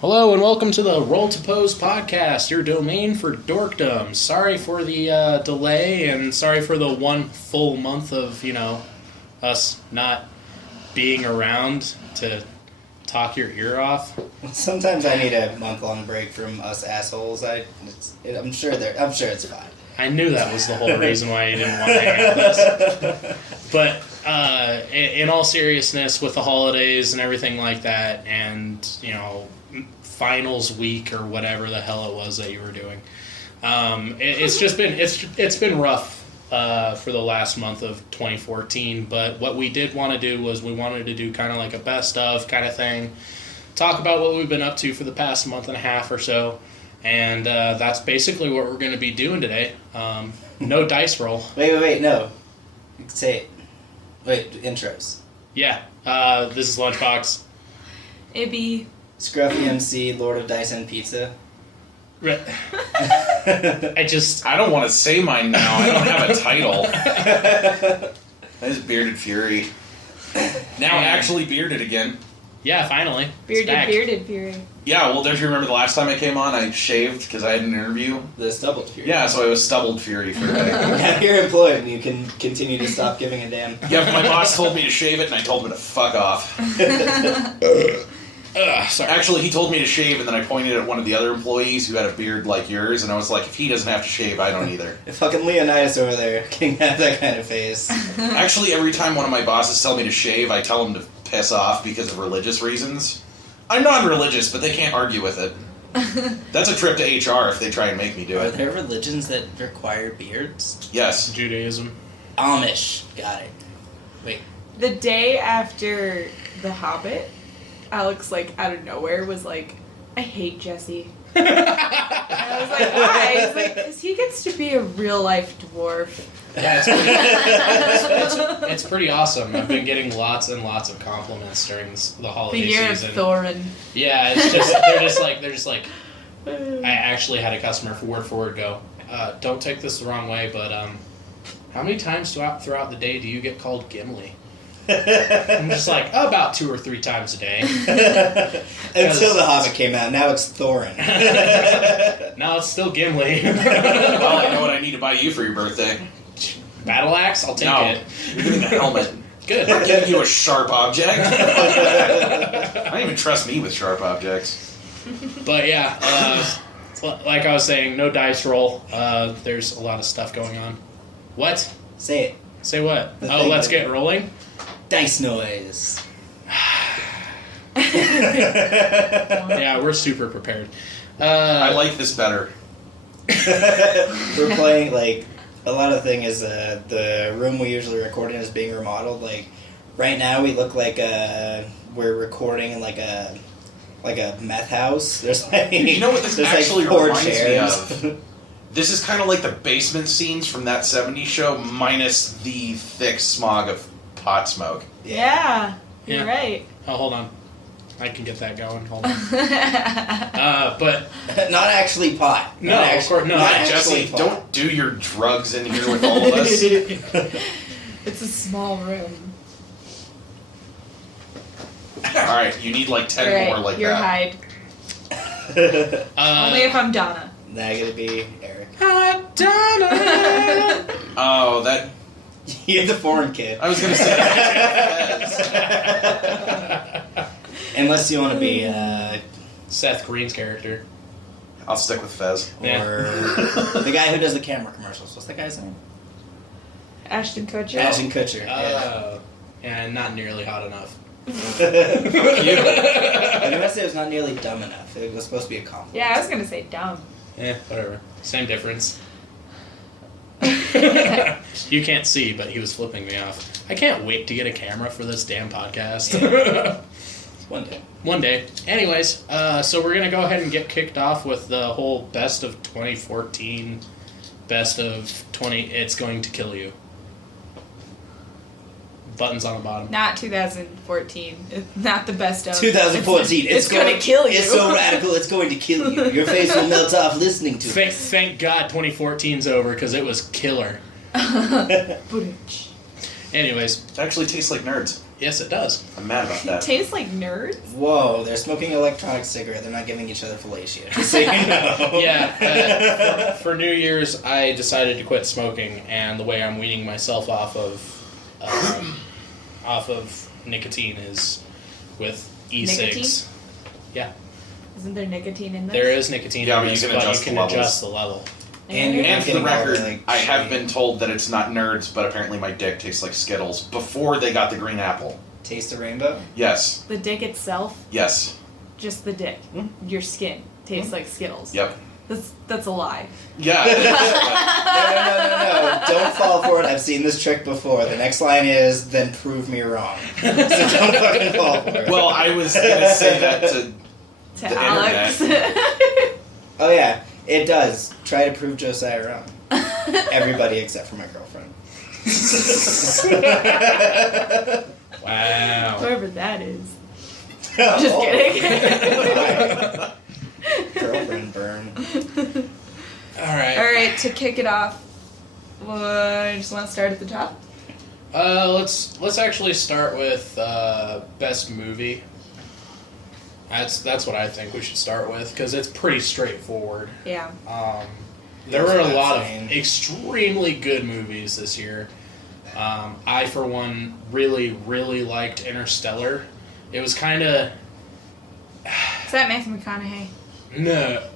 Hello and welcome to the Roll2Pose podcast, your domain for dorkdom. Sorry for the delay and sorry for the 1 full month of, us not being around to talk your ear off. Sometimes I need a month-long break from us assholes. I'm sure it's fine. I knew that was the whole reason why you didn't want to hang out with us. But in all seriousness, with the holidays and everything like that, and, finals week or whatever the hell it was that you were doing, it's been rough for the last month of 2014. But what we did want to do was we wanted to do kind of like a best of kind of thing, talk about what we've been up to for the past month and a half or so. And that's basically what we're going to be doing today. No dice roll. Wait, no. Say it. Wait, intros. Yeah, this is Lunchbox. Ibby. Scruffy MC, Lord of Dice and Pizza. I don't want to say mine now. I don't have a title. That is Bearded Fury. Now actually bearded again. Yeah, finally. Bearded Fury. Yeah, well, don't you remember the last time I came on, I shaved because I had an interview? The Stubbled Fury. Yeah, so I was Stubbled Fury for a day. Now you're employed and you can continue to stop giving a damn. Yeah, but my boss told me to shave it and I told him to fuck off. Sorry. Actually, he told me to shave and then I pointed at one of the other employees who had a beard like yours and I was like, if he doesn't have to shave, I don't either. Fucking Leonidas over there can have that kind of face. Actually, every time one of my bosses tell me to shave, I tell him to piss off because of religious reasons. I'm non-religious, but they can't argue with it. That's a trip to HR if they try and make me do Are it. there religions that require beards? Yes. Judaism. Amish. Got it. Wait. The day after The Hobbit, Alex, out of nowhere, was like, I hate Jesse. And I was like, why? He's like, because he gets to be a real-life dwarf. Yeah, it's pretty awesome. I've been getting lots and lots of compliments during the holiday The year season. of Thorin. Yeah, they're just like. I actually had a customer for word go, don't take this the wrong way, but how many times throughout the day do you get called Gimli? I'm just like, about 2 or 3 times a day. Until The Hobbit came out, now it's Thorin. Now it's still Gimli. Well, I know what I need to buy you for your birthday. Battle axe? I'll take it. You're getting a helmet. Good. I'm getting you a sharp object. I don't even trust me with sharp objects. But yeah, like I was saying, no dice roll. There's a lot of stuff going on. What? Say it. Say what? Let's get rolling? Dice noise. Yeah, we're super prepared. I like this better. We're playing, a lot of the thing is the room we usually record in is being remodeled. Right now we look like we're recording in a meth house. There's You know what this actually 4 reminds chairs. me of? This is kind of like the basement scenes from that 70s show, minus the thick smog of pot smoke. Yeah, you're right. Oh, hold on. I can get that going. Hold on. But Not actually pot. No, of course no. Not Jesse, actually pot. don't do your drugs in here with all of us. It's a small room. Alright, you need 10 Right, more like you're that. Hyde. Only if I'm Donna. Now gonna be Eric. Oh, that... You're the foreign kid. I was going to say that. Unless you want to be, Seth Green's character. I'll stick with Fez. or the guy who does the camera commercials. What's that guy's name? Ashton Kutcher. Ashton Kutcher. Yeah. And not nearly hot enough. I was gonna say it was not nearly dumb enough. It was supposed to be a compliment. Yeah, I was going to say dumb. Whatever. Same difference. You can't see, but he was flipping me off. I can't wait to get a camera for this damn podcast. One day. One day. Anyways, so we're going to go ahead and get kicked off with the whole best of 2014, best of 20, it's going to kill you. Buttons on the bottom. Not 2014. It's not the best of. 2014. It's going to kill you. It's so radical, it's going to kill you. Your face will melt off listening to it. Thank God 2014's over, because it was killer. Anyways. It actually tastes like nerds. Yes, it does. I'm mad about It that. tastes like nerds. Whoa, they're smoking an electronic cigarette. They're not giving each other fellatio. Just so you know. Yeah, for New Year's, I decided to quit smoking, and the way I'm weaning myself off of nicotine is with e-cigs. Nicotine? Yeah, Isn't there nicotine in this? there is nicotine Yeah, in but you this, can but adjust you the can levels. adjust the level. And you're And not for the getting all record, like, I have shade. been told that it's not nerds, but apparently my dick tastes like Skittles before they got the green apple. Taste the rainbow. Yes. The dick itself, Yes. just the dick. Your skin tastes like Skittles. Yep. That's a lie. Yeah. No. Don't fall for it. I've seen this trick before. The next line is, then prove me wrong. So don't fucking fall for it. Well, I was gonna say that to To The Alex. Oh yeah, it does. Try to prove Josiah wrong. Everybody except for my girlfriend. Wow. Whoever that is. Just Just kidding. Girlfriend burn. All right. Alright, to kick it off, I just want to start at the top. Let's actually start with best movie. That's what I think we should start with because it's pretty straightforward. Yeah. There were a That's lot of insane. extremely good movies this year. I, for one, really, really liked Interstellar. It was kind of Is that Matthew McConaughey?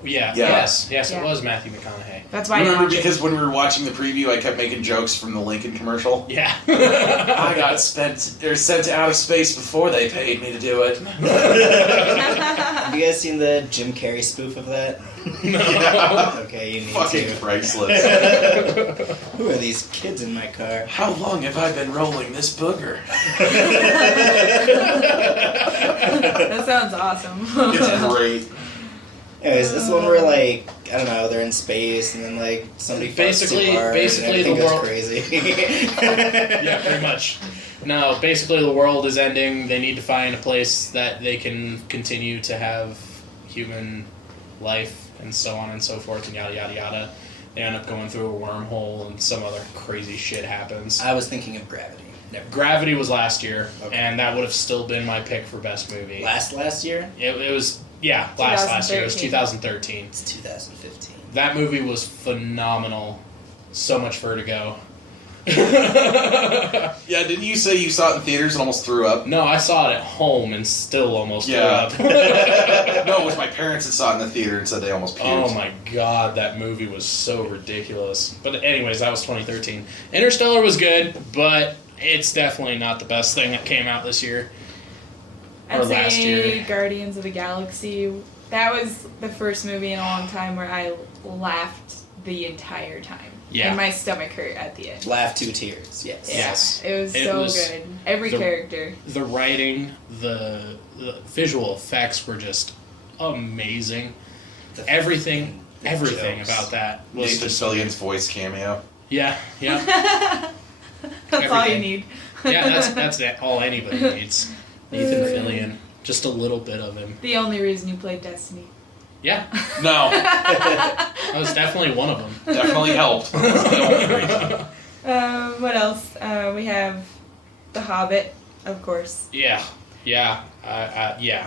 yes, Yeah. it was Matthew McConaughey. That's why I Remember, watch because when we were watching the preview, I kept making jokes from the Lincoln commercial. Yeah. I got sent to outer space before they paid me to do it. Have you guys seen the Jim Carrey spoof of that? No. Okay, you need Fucking to. priceless. Who are these kids in my car? How long have I been rolling this booger? That sounds awesome. It's great. Anyways, this one where like I don't know, they're in space and then like somebody farts too hard Basically and everything the goes world- crazy. Yeah, pretty much. No, basically the world is ending. They need to find a place that they can continue to have human life and so on and so forth and yada yada yada. They end up going through a wormhole and some other crazy shit happens. I was thinking of Gravity. Never. Gravity was last year, Okay. and that would have still been my pick for best movie. Last year? It was last year. It was 2013. It's 2015. That movie was phenomenal. So much vertigo. Yeah, didn't you say you saw it in theaters and almost threw up? No, I saw it at home and still almost Yeah. threw up. No, it was my parents that saw it in the theater and said they almost puked. Oh my god, that movie was so ridiculous. But anyways, that was 2013. Interstellar was good, but it's definitely not the best thing that came out this year. Or I'd last say year. Guardians of the Galaxy. That was the first movie in a long time where I laughed the entire time. Yeah. And my stomach hurt at the end. Laugh 2 tears. Yes. Yeah, Yes. it was It so was good. Every the- character. The writing, the visual effects were just amazing. The Everything jokes. about that was Nathan just Fillion's voice cameo. yeah. That's all you Everything. need. Yeah, that's all anybody needs. Nathan Fillion, just a little bit of him. The only reason you played Destiny. Yeah, No, that was definitely one of them. definitely helped. But it wasn't the only reason. What else? We have The Hobbit, of course. Yeah. The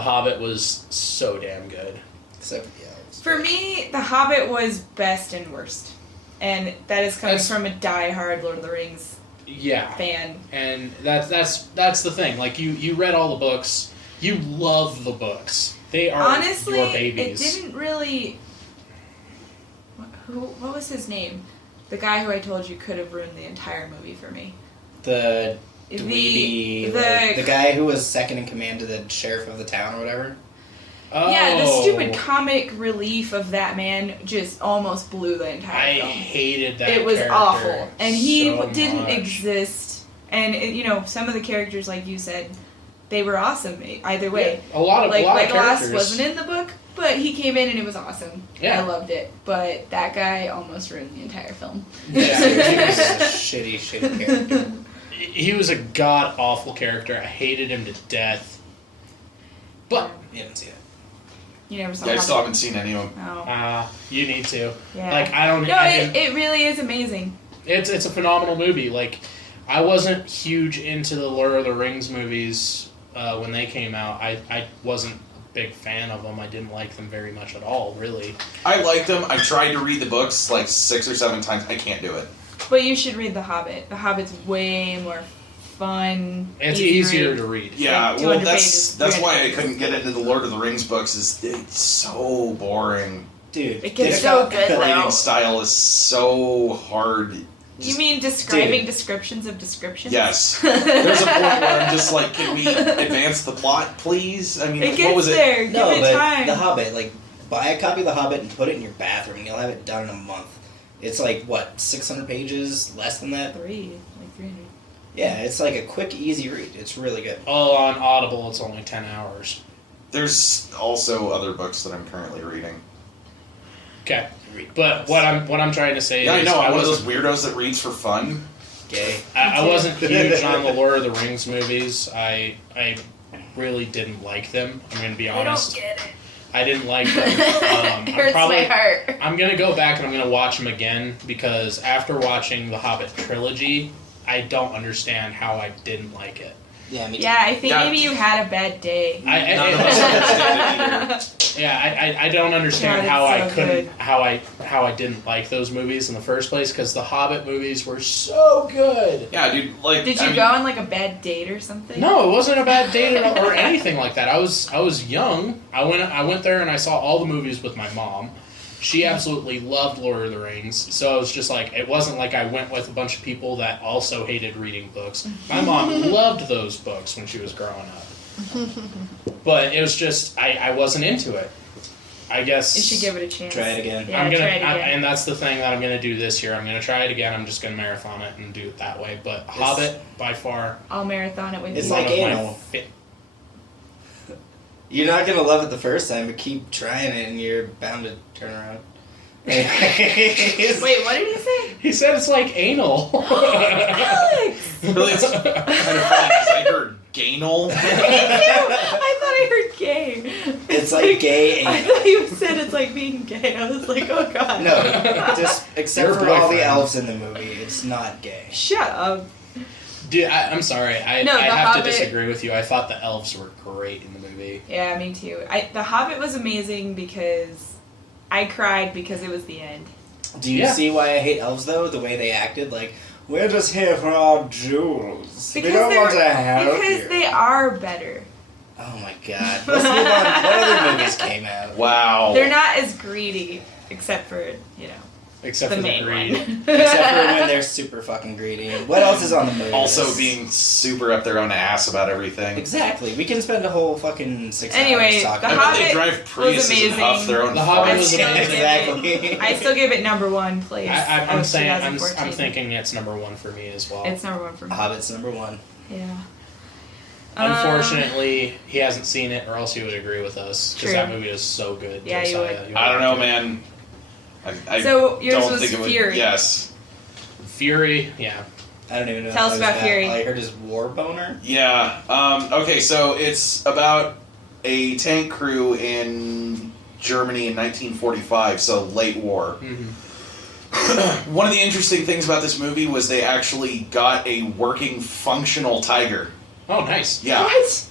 Hobbit was so damn good. Except for the elves. For me, The Hobbit was best and worst. And that is coming That's- from a die-hard Lord of the Rings Yeah, fan. and that's the thing. Like you read all the books, you love the books. They are Honestly, your it babies. didn't really... What was his name? The guy who I told you could have ruined the entire movie for me. The dweeby, the guy who was second in command to the sheriff of the town or whatever. Yeah, the Oh, stupid comic relief of that man just almost blew the entire I film. hated that. It was character awful, and he so didn't much. exist. And some of the characters, like you said, they were awesome either way. Yeah, a lot of Like Legolas characters. wasn't in the book, but he came in and it was awesome. Yeah. I loved it. But that guy almost ruined the entire film. Yeah, He was a shitty character. he was a god awful character. I hated him to death. But You didn't see it. You never saw Yeah, I Hobbit? still haven't seen any of them. Oh. you need to. Yeah. Like I don't. No, I it really is amazing. It's a phenomenal movie. Like I wasn't huge into the Lord of the Rings movies when they came out. I wasn't a big fan of them. I didn't like them very much at all, really. I liked them. I tried to read the books like 6 or 7 times. I can't do it. But you should read The Hobbit. The Hobbit's way more fun. It's easy easier to read. Yeah, like well, 200 pages, that's why I 300 couldn't get into the Lord of the Rings books. Is it's so boring. Dude, It gets the- so good, The though. writing style is so hard. You mean describing Dude. descriptions of descriptions? Yes. There's a point where I'm just like, can we advance the plot, please? I mean, It what gets was it? there. Give No, it but time. The Hobbit, like, buy a copy of The Hobbit and put it in your bathroom, and you'll have it done in a month. It's like, what, 600 pages? Less than that? 300. Yeah, it's like a quick, easy read. It's really good. Oh, on Audible, it's only 10 hours. There's also other books that I'm currently reading. Okay. But what I'm trying to say Yeah, I is know. I'm one of wasn't- those weirdos that reads for fun. Gay. I wasn't huge on the Lord of the Rings movies. I really didn't like them. I'm going to be honest. get it. I didn't like them. It hurts my heart. I'm going to go back and I'm going to watch them again because after watching the Hobbit trilogy, I don't understand how I didn't like it. Yeah, me too. Yeah, I think Yeah. maybe you had a bad day. None of us understand it either. Yeah, I don't understand God, how it's I so couldn't good. how I didn't like those movies in the first place because the Hobbit movies were so good. Yeah, dude. Like, Did I you mean, go on like a bad date or something? No, it wasn't a bad date or anything like that. I was young. I went there and I saw all the movies with my mom. She absolutely loved Lord of the Rings, so it was just like it wasn't like I went with a bunch of people that also hated reading books. My mom loved those books when she was growing up, but it was just I wasn't into it. I guess You should give it a chance. Try it again. Yeah, I'm gonna, try it again. and that's the thing that I'm gonna do this year. I'm gonna try it again. I'm just gonna marathon it and do it that way. But Hobbit, by far, I'll marathon it with It's you. like one of my anal. fit. You're not gonna love it the first time, but keep trying it, and you're bound to turn around. Wait, what did he say? He said it's like anal. Alex! really, it's kind of funny because I heard Gainal. Me too! I thought I heard gay. It's like gay I anal. thought you said it's like being gay. I was like, oh god. No, just except Your for all the boyfriend. elves in the movie, it's not gay. Shut up. Dude, I'm sorry. I No, The have Hobbit- to disagree with you. I thought the elves were great in the movie. Yeah, me too. The Hobbit was amazing because I cried because it was the end. Do you Yeah. see why I hate elves though? The way they acted, like we're just here for our jewels. Because we don't want they're- to help Because you. they are better. Oh my god! Let's move on. What other movies came out? Wow. They're not as greedy, except for, you know, Except the for the main greed. one. Except for when they're super fucking greedy. What else is on the movie? Also being super up their own ass about everything. Exactly. We can spend a whole fucking 6 Anyway, hours The talking I about bet they Hobbit drive Priuses and amazing. huff their own The Hobbit I was still amazing. give it- Exactly. I still give it number one place. I'm of saying I'm 2014. thinking it's number one for me as well. It's number one for me. Hobbit's number one. Yeah. Unfortunately, he hasn't seen it, or else he would agree with us because True. that movie is so good. Yeah, you Josiah. would. I don't know, man. I So, yours don't was think it would. Fury. Yes. Fury, yeah. I don't even know. Tell what us that was about Fury. All I heard is war boner. Yeah. Okay, so it's about a tank crew in Germany in 1945, so late war. Mm-hmm. One of the interesting things about this movie was they actually got a working, functional tiger. Oh, nice. Yeah. What?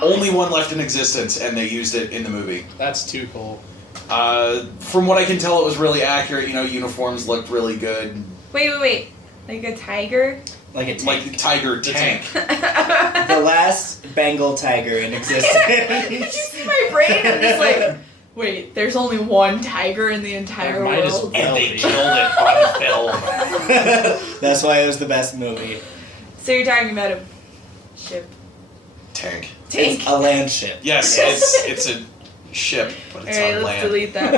Only one left in existence, and they used it in the movie. That's too cool. From what I can tell, it was really accurate. You know, uniforms looked really good. Wait. Like a tiger? Like a tank. Like the tiger The tank. The last Bengal tiger in Did you existence. see my brain? I'm just like, wait, there's only one tiger in the entire There might as world? well And they be. killed it on film. That's why it was the best movie. So you're talking about a ship. Tank. Tank. It's a land ship. Yes, it's a ship, but it's Alright, on let's land. delete that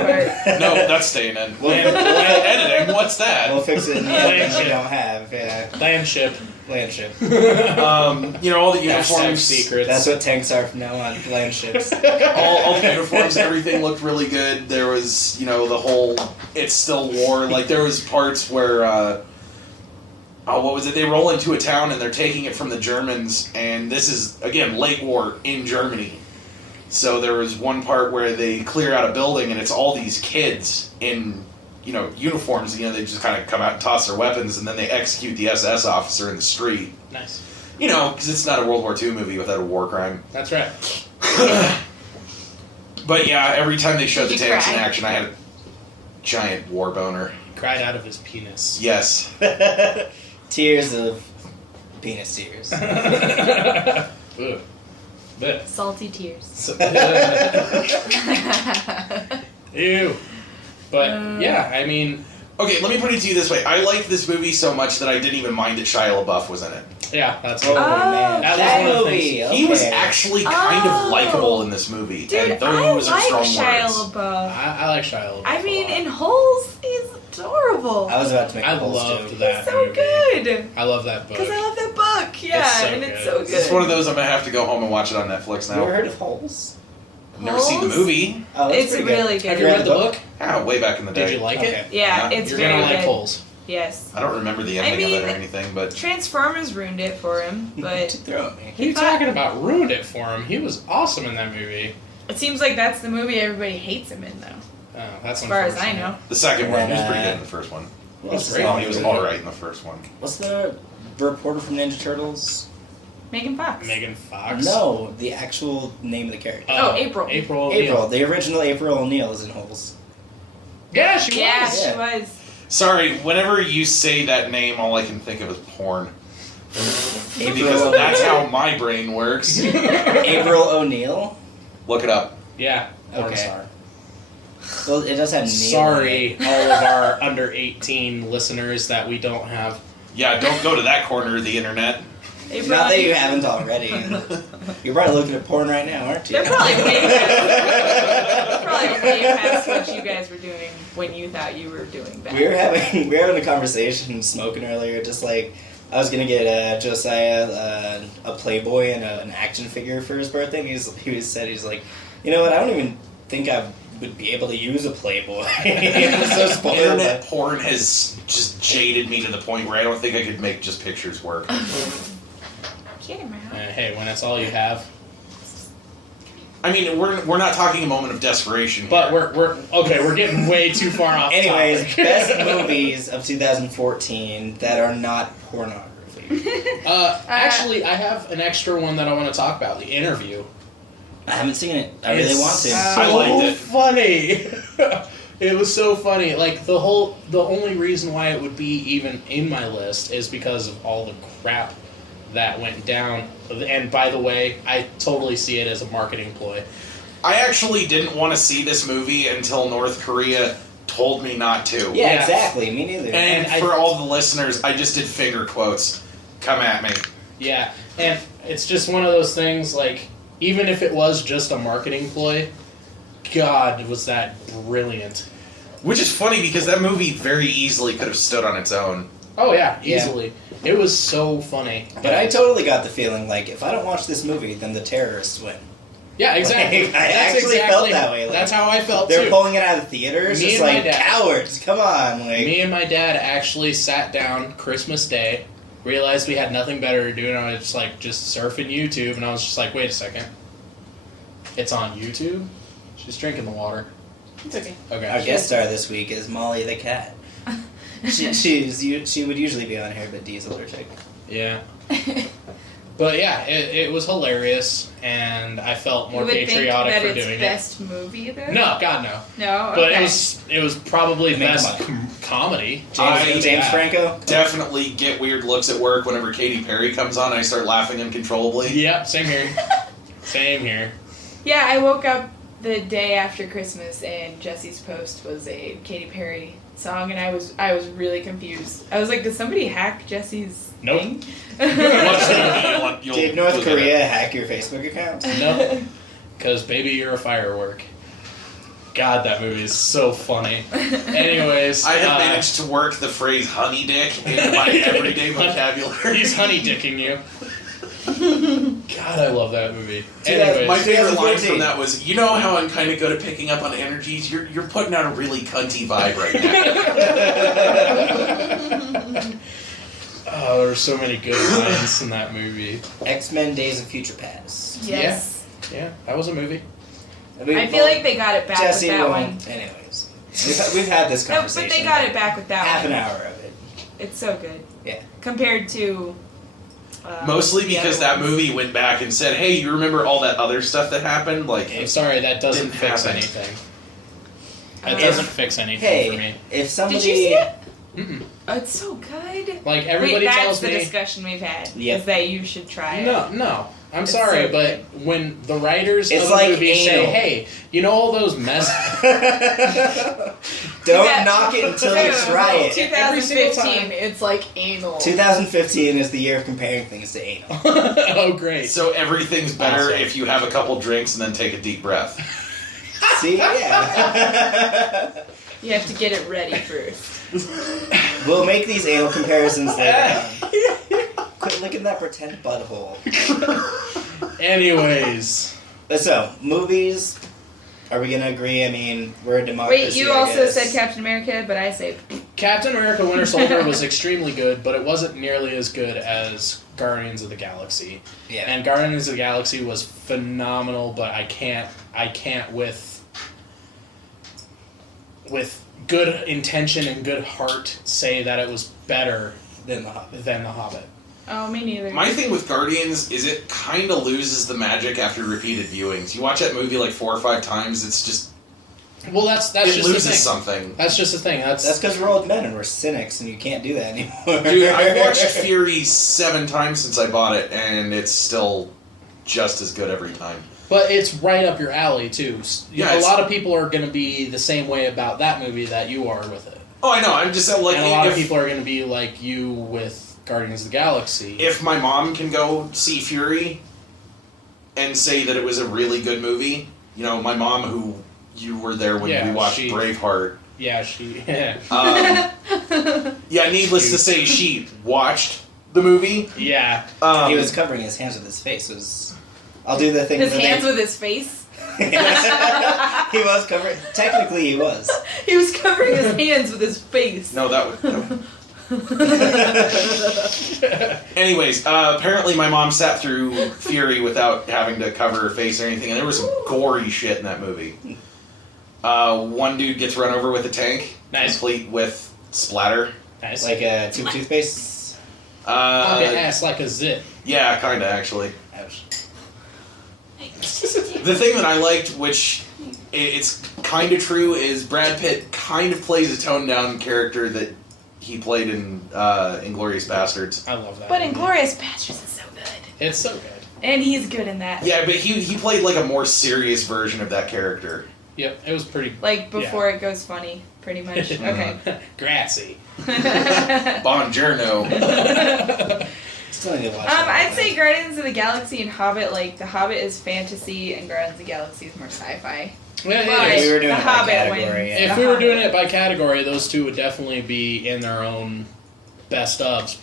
part. No, that's staying in. Land- Editing, what's We'll that? fix it in the Land end we ship. don't have. Yeah. Land ship. Land ship. You know, all the Hashtag uniforms, secrets. That's what tanks are from now on. Land ships. all the uniforms, everything looked really good. There was, you know, the whole it's still war. Like there was parts where what was it? They roll into a town and they're taking it from the Germans, and this is again late war in Germany. So there was one part where they clear out a building and it's all these kids in uniforms. They just kind of come out and toss their weapons, and then they execute the SS officer in the street. Nice. Because it's not a World War II movie without a war crime. That's right. But yeah, every time they showed the Did you tanks in cry? action, I had a giant war boner. Cried out of his penis. Yes. Tears of penis tears. Ugh. Blech. Salty tears. So- Ew. But yeah, I mean, Okay, let me put it to you this way. I like this movie so much that I didn't even mind that Shia LaBeouf was in it. yeah, that's Oh, it. man. That was That one of the movie. things- He was okay. actually kind of Oh. likable in this movie. Dude, and those I are strong like Shia words. LaBeouf. I like Shia LaBeouf. I mean, a lot. in Holes, he's adorable. I was about to make I a post loved joke. that He's so movie. good. I love that book. Because I love that book. Yeah, It's so and it's good. so good. It's one of those I'm going to have to go home and watch it on Netflix You ever now. heard of Holes? I've never seen the Holes? movie. Oh, that's It's pretty really good. good. Have you read the book? Way back in the day. Did you like Okay. it? Yeah, Yeah. it's You're very gonna like good. Holes. Yes. I don't remember the ending of it or mean- anything, but Transformers ruined it for him, but Throw at me. What are you talking about? Ruined it for him. He was awesome in that movie. it seems like that's the movie everybody hates him in, though. Oh, that's As far as I unfortunate. know. the second one, he was And, pretty good in the first one. What's great. Well, he was alright in the first one. What's the reporter from Ninja Turtles? Megan Fox. Megan Fox. No, the actual name of the character. Oh, April. April. April. O'Neil. The original April O'Neil is in Holes. Yeah, she Yeah, was. she Yeah. was. Sorry, whenever you say that name, all I can think of is porn. April Because O'Neil. that's how my brain works. April O'Neil? Look it up. Yeah. Porn Okay. star. Well, it does have Neil. Sorry, all of our under 18 listeners that we don't have. Yeah, don't go to that corner of the internet. April Not that you O'Neil. haven't already. You're probably looking at porn right now, aren't you? They're probably way past what you guys were doing when you thought you were doing that. we were having a conversation smoking earlier, just like I was gonna get Josiah a Playboy and an action figure for his birthday. And he's like, you know what? I don't even think I would be able to use a Playboy. I'm so spoiled. Internet porn has just jaded me to the point where I don't think I could make just pictures work. Kid him out. Hey, when that's all you have. I mean, we're not talking a moment of desperation. But here. we're getting way too far off. Anyways, topic. best movies of 2014 that are not pornography. Actually, I have an extra one that I want to talk about. The Interview. I haven't seen it. I really It's want to. I liked it. Funny. It was so funny. Like the only reason why it would be even in my list is because of all the crap that went down. And by the way, I totally see it as a marketing ploy. I actually didn't want to see this movie until North Korea told me not to. Yeah, Yeah. exactly. Me neither. And And for all the listeners, I just did finger quotes. Come at me. Yeah, and it's just one of those things. Like even if it was just a marketing ploy, God, was that brilliant. Which is funny because that movie very easily could have stood on its own. Oh yeah, Yeah. easily. It was so funny. But I totally got the feeling like if I don't watch this movie, then the terrorists win. Yeah, exactly. Like, I actually felt that way, like, that's how I felt They're too. pulling it out of theaters. Me It's and my like dad. cowards. Come on, like Me and my dad actually sat down Christmas Day, realized we had nothing better to do, and I was just surfing YouTube, and I was just like, wait a second. It's on YouTube? She's drinking the water. It's okay. Okay. our guest star this week is Molly the cat. She would usually be on here, but Dee's allergic. Yeah. But yeah, it was hilarious, and I felt more you would patriotic think for that it's doing best movie, though? it. No, God no. No? But Okay. it was probably I mean, best come comedy. James Yeah. Franco. Definitely get weird looks at work whenever Katy Perry comes on and I start laughing uncontrollably. Yep, same here. Same here. Yeah, I woke up the day after Christmas and Jesse's post was a Katy Perry song, and I was really confused. I was like, did somebody hack Jesse's Nope. thing? Watch the movie, you'll Did North you'll get it. Korea hack your Facebook account? No. Because, baby, you're a firework. God, that movie is so funny. Anyways. I have managed to work the phrase honey dick in my everyday vocabulary. He's honey dicking you. God, I love that movie. See, Anyways. My favorite line 2014. from that was, you know how I'm kind of good at picking up on energies? You're putting out a really cunty vibe right now. Oh, there's so many good lines in that movie. X-Men: Days of Future Past. Yes. Yeah, that was a movie. I feel like they got it back Jesse with that won't. one. Anyways, We've had this No, conversation. but they got it back with that half one. an hour of it. It's so good. Yeah. Compared to. Mostly the because other that ones. movie went back and said, "Hey, you remember all that other stuff that happened?" Like, I'm sorry, that doesn't Didn't fix happen. anything. That Uh, doesn't fix anything for Hey, me. if somebody. Did you see it? Mm-mm. Oh, it's so good. Like everybody Wait, tells that's the me. discussion we've had. Yep. Is that you should try it. No. I'm It's sorry, so but when the writers It's of a like movie say, anal. "Hey, you know all those mess," Don't Yeah. knock it until you try it. Every single 2015, time. it's like anal. 2015 is the year of comparing things to anal. oh great. so everything's better Awesome. if you have a couple drinks and then take a deep breath. See, yeah. You have to get it ready first. We'll make these anal comparisons later on. Quit licking that pretend butthole. Anyways, So, movies. Are we gonna agree? I mean, we're a democracy. Wait, you I also guess. said Captain America, but I say Captain America: Winter Soldier was extremely good, but it wasn't nearly as good as Guardians of the Galaxy. Yeah. And Guardians of the Galaxy was phenomenal, but I can't with good intention and good heart say that it was better Then the Hobbit. than The Hobbit. oh, me neither. My thing with Guardians is it kind of loses the magic after repeated viewings. You watch that movie like 4 or 5 times, it's just Well, that's it just the loses thing. something. That's just the thing. That's because we're old men and we're cynics, and you can't do that anymore. Dude, I've watched Fury 7 times since I bought it, and it's still just as good every time. But it's right up your alley too. Yeah, A it's- lot of people are going to be the same way about that movie that you are with it, Oh, I know. I'm just like and a lot of if, people are going to be like you with Guardians of the Galaxy. if my mom can go see Fury and say that it was a really good movie, you know, my mom who you were there when Yeah, we watched she- Braveheart. yeah, she. Yeah, needless to say, she watched the movie. yeah. He was covering his hands with his face. It was, I'll do the thing. His where they- hands with his face. He was covering. Technically, he was. He was covering his hands with his face. No, that was. No. Anyways, apparently my mom sat through Fury without having to cover her face or anything, and there was some gory shit in that movie. One dude gets run over with a tank, Nice. complete with splatter. Nice. Like a tube toothpaste. on the ass like a zit. Yeah, kinda actually. Ouch. The thing that I liked, which it's kind of true, is Brad Pitt kind of plays a toned down character that he played in Inglourious Bastards. I love that. But movie. Inglourious Bastards is so good. It's so good. And he's good in that. Yeah, but he played like a more serious version of that character. Yep, it was pretty. Like before it goes funny, pretty much. Okay. Grassy. Buongiorno. Still need to watch that. I'd say Guardians of the Galaxy and Hobbit, like, The Hobbit is fantasy and Guardians of the Galaxy is more sci-fi. Yeah, But it is. we were doing The it by Hobbit category, wins. yeah. If The we were doing Hobbit. it by category, those two would definitely be in their own best ofs.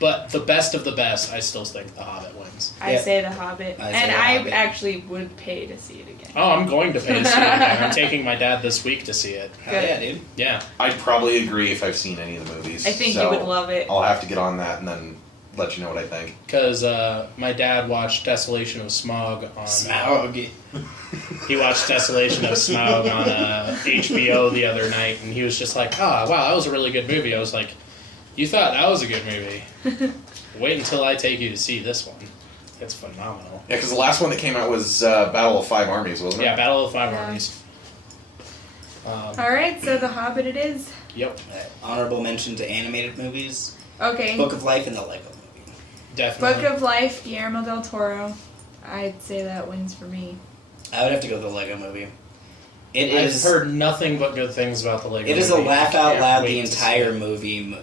But the best of the best, I still think The Hobbit wins. I Yep. say The Hobbit. I say And The I Hobbit. actually would pay to see it again. Oh, I'm going to pay to see it again. I'm taking my dad this week to see it. Hell yeah, dude. Yeah. I'd probably agree if I've seen any of the movies. I think so you would love it. I'll have to get on that and then let you know what I think. Because my dad watched Desolation of Smaug on... Smaug. He watched Desolation of Smaug on HBO the other night, and he was just like, wow, that was a really good movie. I was like, you thought that was a good movie. Wait until I take you to see this one. It's phenomenal. Yeah, because the last one that came out was Battle of Five Armies, wasn't it? Yeah, Battle of the Five Yeah. Armies. Alright, so The Hobbit it is. Yep, Honorable mention to animated movies. Okay. Book of Life and the Lego Movie. definitely. Book of Life, Guillermo del Toro. I'd say that wins for me. I would have to go with the Lego Movie. It I've is. heard nothing but good things about the Lego It is a movie. laugh I out can't loud wait the to see entire it. movie.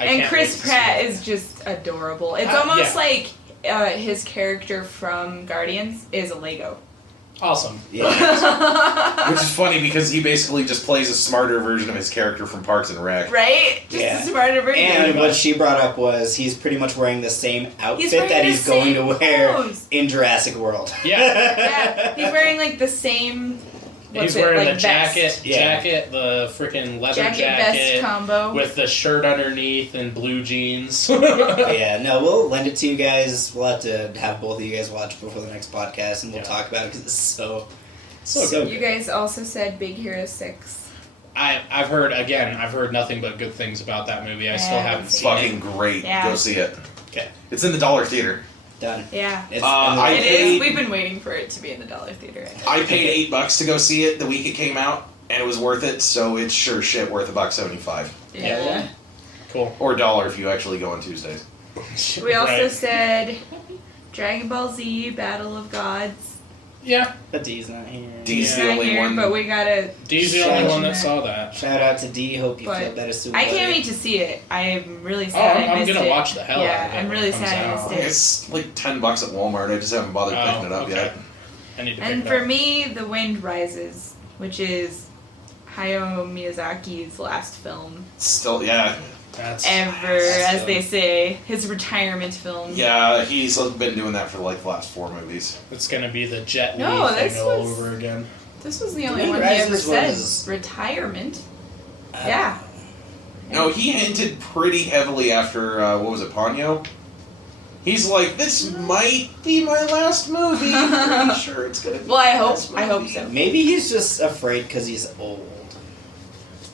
I And can't Chris wait to see Pratt it. is just adorable. It's Yeah. almost like his character from Guardians is a Lego. Awesome. Yeah. Which is funny because he basically just plays a smarter version of his character from Parks and Rec. Right? Just Yeah. a smarter version. And what she brought up was he's pretty much wearing the same outfit wearing that the he's going to same wear clothes. in Jurassic World. Yeah. Yeah, he's wearing like the same. He's wearing like the vest. jacket, the freaking leather Jacket jacket, vest combo. with the shirt underneath and blue jeans. Yeah, no, we'll lend it to you guys. We'll have to have both of you guys watch before the next podcast, and we'll Yeah. talk about it because it's so So good. You guys also said Big Hero 6. I've heard nothing but good things about that movie. I still haven't seen Fucking great. Yeah. Go see it. Okay. It's in the Dollar Theater. Done. Yeah. It's I It paid- is. We've been waiting for it to be in the Dollar Theater. I paid $8 to go see it the week it came out, and it was worth it. So it's sure shit worth $1.75 Yeah. Cool. or $1 if you actually go on Tuesdays. We also Right. said Dragon Ball Z Battle of Gods. Yeah. But D's not here. D's It's the not only here, one. but we gotta. D's the Shout only out one to that that. saw that. Shout out to D. Hope you But feel better soon. I can't buddy. wait to see it. I'm really Oh, sad I I'm missed gonna it. watch the hell out of it. Yeah, I'm when really it comes sad I out. missed it. It's like $10 at Walmart. I just haven't bothered picking it up okay. yet. I need to pick And it for up. me, The Wind Rises, which is Hayao Miyazaki's last film Still, yeah, That's ever, as they say. His retirement film. yeah. He's been doing that for like the last 4 movies. It's gonna be the Jet Li No, thing this all was- over again. This was the The only Wind one he ever Rises said. was- Retirement. I- Yeah. No, he hinted pretty heavily after what was it, Ponyo? He's like, this might be my last movie. I'm pretty sure it's gonna be. Well, I my hope. last I hope movie." so. Maybe he's just afraid because he's old.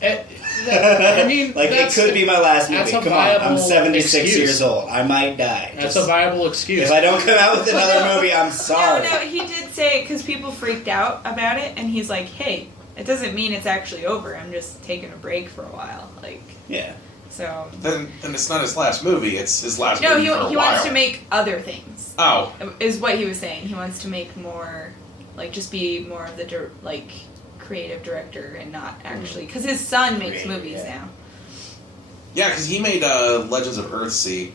I mean, like it that's- could be my last movie. that's a Come on, I'm viable 76 excuse. years old. I might die. That's Just- a viable excuse. If I don't come out with another movie, I'm sorry. No, he did say, because people freaked out about it, and he's like, hey, it doesn't mean it's actually over. I'm just taking a break for a while. Like, Yeah. so. Then it's not his last movie. It's his last No, movie he for a wants while. to make other things, Oh, is what he was saying. He wants to make more, like, just be more of the, creative director and not actually. Because his son makes Creative, movies yeah. now. yeah, because he made Legends of Earthsea.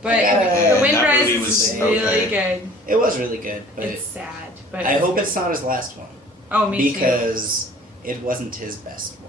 But Yeah, The Wind that movie Rises was is really okay. good. It was really good, but It's sad. But I hope it's not his last one Oh, me too. because it wasn't his best one.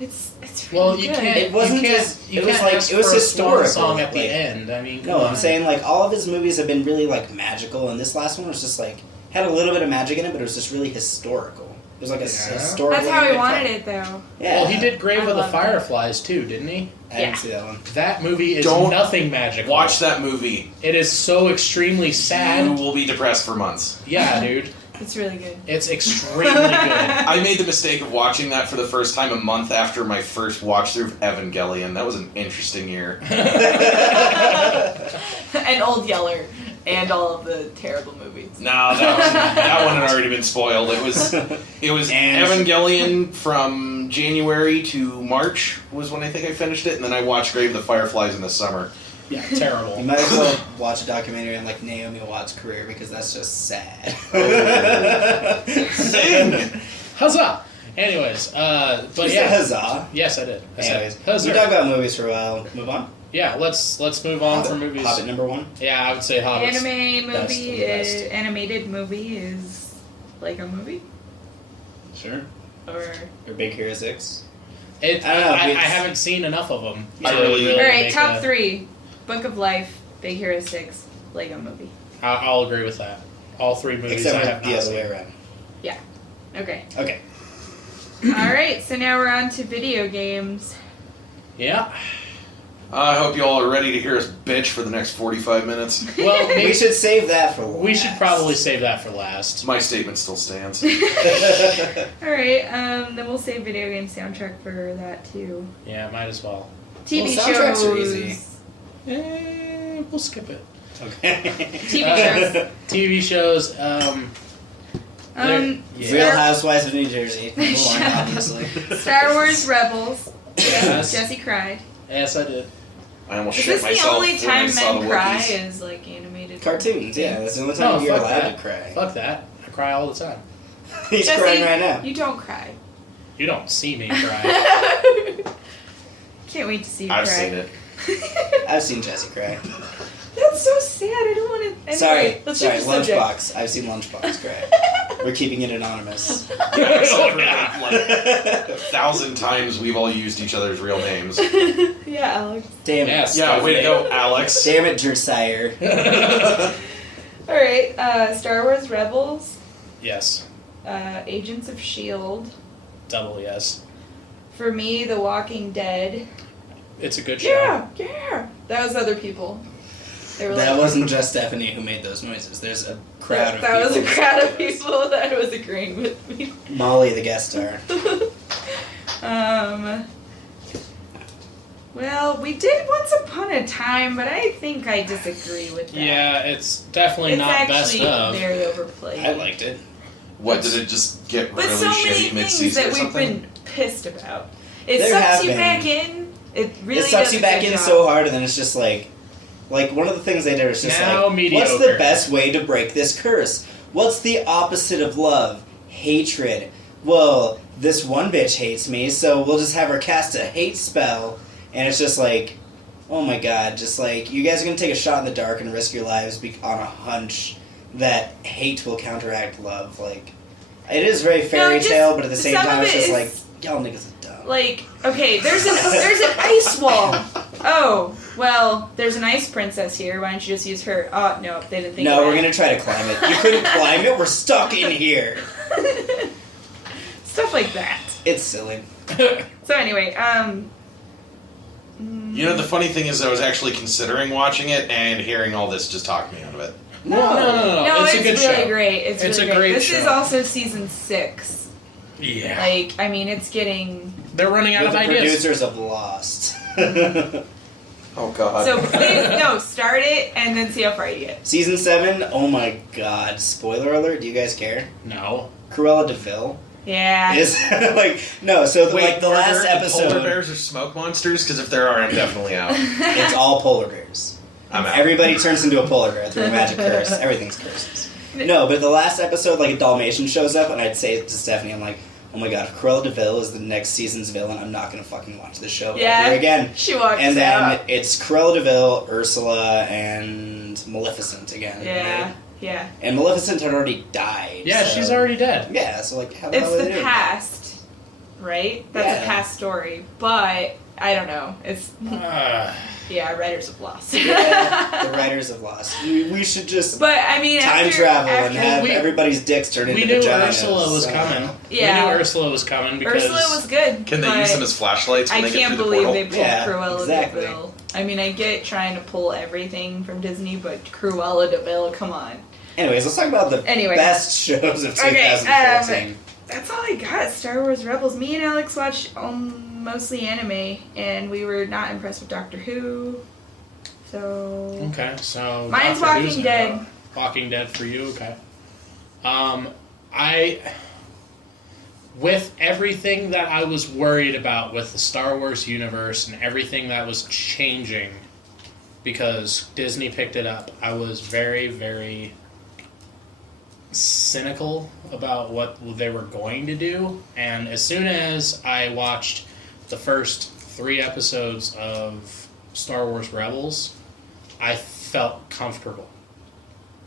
It's really well, you good. can't. It wasn't You can't, just- you it was can't like- ask it was for a swan historical, song at the like- end. I mean, No, come I'm on. saying like all of his movies have been really like magical, and this last one was just like had a little bit of magic in it, but it was just really historical. It was like a Yeah. historical. That's how he good wanted film. it, though. Yeah. Well, he did Grave I of the love that. Fireflies too, didn't he? I didn't Yeah. see that one. That movie is Don't nothing magical. Watch that movie. It is so extremely You sad. will be depressed for months. Yeah, dude. It's really good. It's extremely good. I made the mistake of watching that for the first time a month after my first watch through of Evangelion. That was an interesting year. And Old Yeller. And all of the terrible movies. No, that one had already been spoiled. It was And- Evangelion from January to March was when I think I finished it, and then I watched Grave of the Fireflies in the summer. Yeah, You terrible. might as well watch a documentary on like Naomi Watts' career because that's just sad. Sing! Huzzah! Anyways, but You said yeah. huzzah. Yes, I did. I Anyways, said huzzah. we talked about movies for a while. Move on. Yeah, let's move on from movies. Hobbit number one. Yeah, I would say Hobbit's Anime best movie, of the best. animated movie is Lego Movie? Sure. Or. Or Big Hero 6. It, I don't know, I it's- haven't seen enough of them. I really- Alright, make top a- 3 Book of Life, Big Hero 6, Lego Movie. I'll agree with that. All 3 movies Except I for have the not other seen. way around. Okay. Okay. Alright, so now we're on to video games. Yeah. I hope you all are ready to hear us bitch for the next 45 minutes. Well, We maybe, should save that for we should last. probably save that for last. My statement still stands. Alright, then we'll save video game soundtrack for that too. Yeah, might as well. TV Well, soundtracks shows. are easy. We'll skip it. Okay. TV shows. TV shows. Um, Yeah. Real Star, Housewives of New Jersey. Number one, Shut up. obviously. Star Wars Rebels. Yes. Jesse cried. Yes, I did. I almost Is shit this the myself only when I time saw men the cry Wookiees. is like animated Cartoons, yeah. That's the only time No, you're fuck allowed that. to cry. Fuck that. I cry all the time. He's Jesse, crying right now. You don't cry. You don't see me cry. Can't wait to see you I've cry. seen it. I've seen Jesse cry. That's so sad. I don't want to. Anyway, Sorry, let's sorry, change the subject. Lunchbox. I've seen Lunchbox cry. We're keeping it anonymous. Except for like 1,000 times we've all used each other's real names. Yeah, Alex. Damn it. Yes. Yeah, way to go, Alex. Damn it, Jersire. All right, Star Wars Rebels, Yes. Agents of Shield. Double yes. For me, The Walking Dead. It's a good show. Yeah. That was other people. They were That like, wasn't just Stephanie who made those noises. There's a crowd of people. That was a crowd of who said people that was agreeing with me. those. Molly, the guest star. Well, we did Once Upon a Time, but I think I disagree with that. Yeah, it's definitely It's not best actually of. very overplayed. I liked it. What, did it just get But really so many shitty things mid-season that or we've something? been pissed about. It There sucks have you been. back in. It really It sucks does you a back good in job. so hard, and then it's just like one of the things they did is just Now like, mediocre. what's the best way to break this curse? What's the opposite of love? Hatred. Well, this one bitch hates me, so we'll just have her cast a hate spell, and it's just like, oh my god, just like, you guys are gonna take a shot in the dark and risk your lives on a hunch that hate will counteract love. Like, it is very fairy just- tale, but at the same some time, of it's it just is- like, y'all niggas are dumb. Like, okay, there's an ice wall. Oh, well, there's an ice princess here. Why don't you just use her? Oh, no, they didn't think No, of we're that. gonna try to climb it. You couldn't climb it. We're stuck in here. Stuff like that. It's silly. So anyway, You know, the funny thing is, I was actually considering watching it, and hearing all this just talked me out of it. no, it's it's a good really show. great. It's It's really a great This show. is also season 6. Yeah. Like, I mean, it's getting. They're running out With of the ideas. producers of Lost. Oh, God. So please, start it and then see how far you get. Season 7, oh my god. Spoiler alert, do you guys care? No. Cruella DeVille Yeah. is like, no, so the, Wait, the are last there episode, polar bears or smoke monsters? Because if there are, I'm definitely out. it's all polar bears. I'm out. Everybody turns into a polar bear through a magic curse. Everything's curses. No, but the last episode, like a Dalmatian shows up, and I'd say to Stephanie, I'm like, oh my god, if Cruella DeVille is the next season's villain, I'm not gonna fucking watch this show ever again. She walks And then out. it's Cruella DeVille, Ursula, and Maleficent again. Yeah. Right? Yeah. And Maleficent had already died. Yeah, so- she's already dead. Yeah, so like, how the hell It's are they the doing past, right? That's Yeah. a past story. But I don't know. It's yeah, writers have lost. that? The writers have lost. We should just But I mean, time after, travel after and have we- everybody's dicks turn into We knew vaginas. Ursula was so- coming. Yeah. We knew Ursula was coming because Ursula was good. Can they but use them as flashlights when I they get can't through the believe portal? they pulled Yeah, Cruella exactly. DeVille. I mean, I get trying to pull everything from Disney, but Cruella DeVille, come on. Anyways, let's talk about the Anyway. best shows of Okay, 2014. That's all I got. Star Wars Rebels. Me and Alex watched mostly anime, and we were not impressed with Doctor Who. So Okay, so mine's Doctor Who's Walking now. Dead. Walking Dead for you, okay. With everything that I was worried about with the Star Wars universe and everything that was changing because Disney picked it up, I was very, very cynical about what they were going to do. And as soon as I watched the first 3 episodes of Star Wars Rebels, I felt comfortable.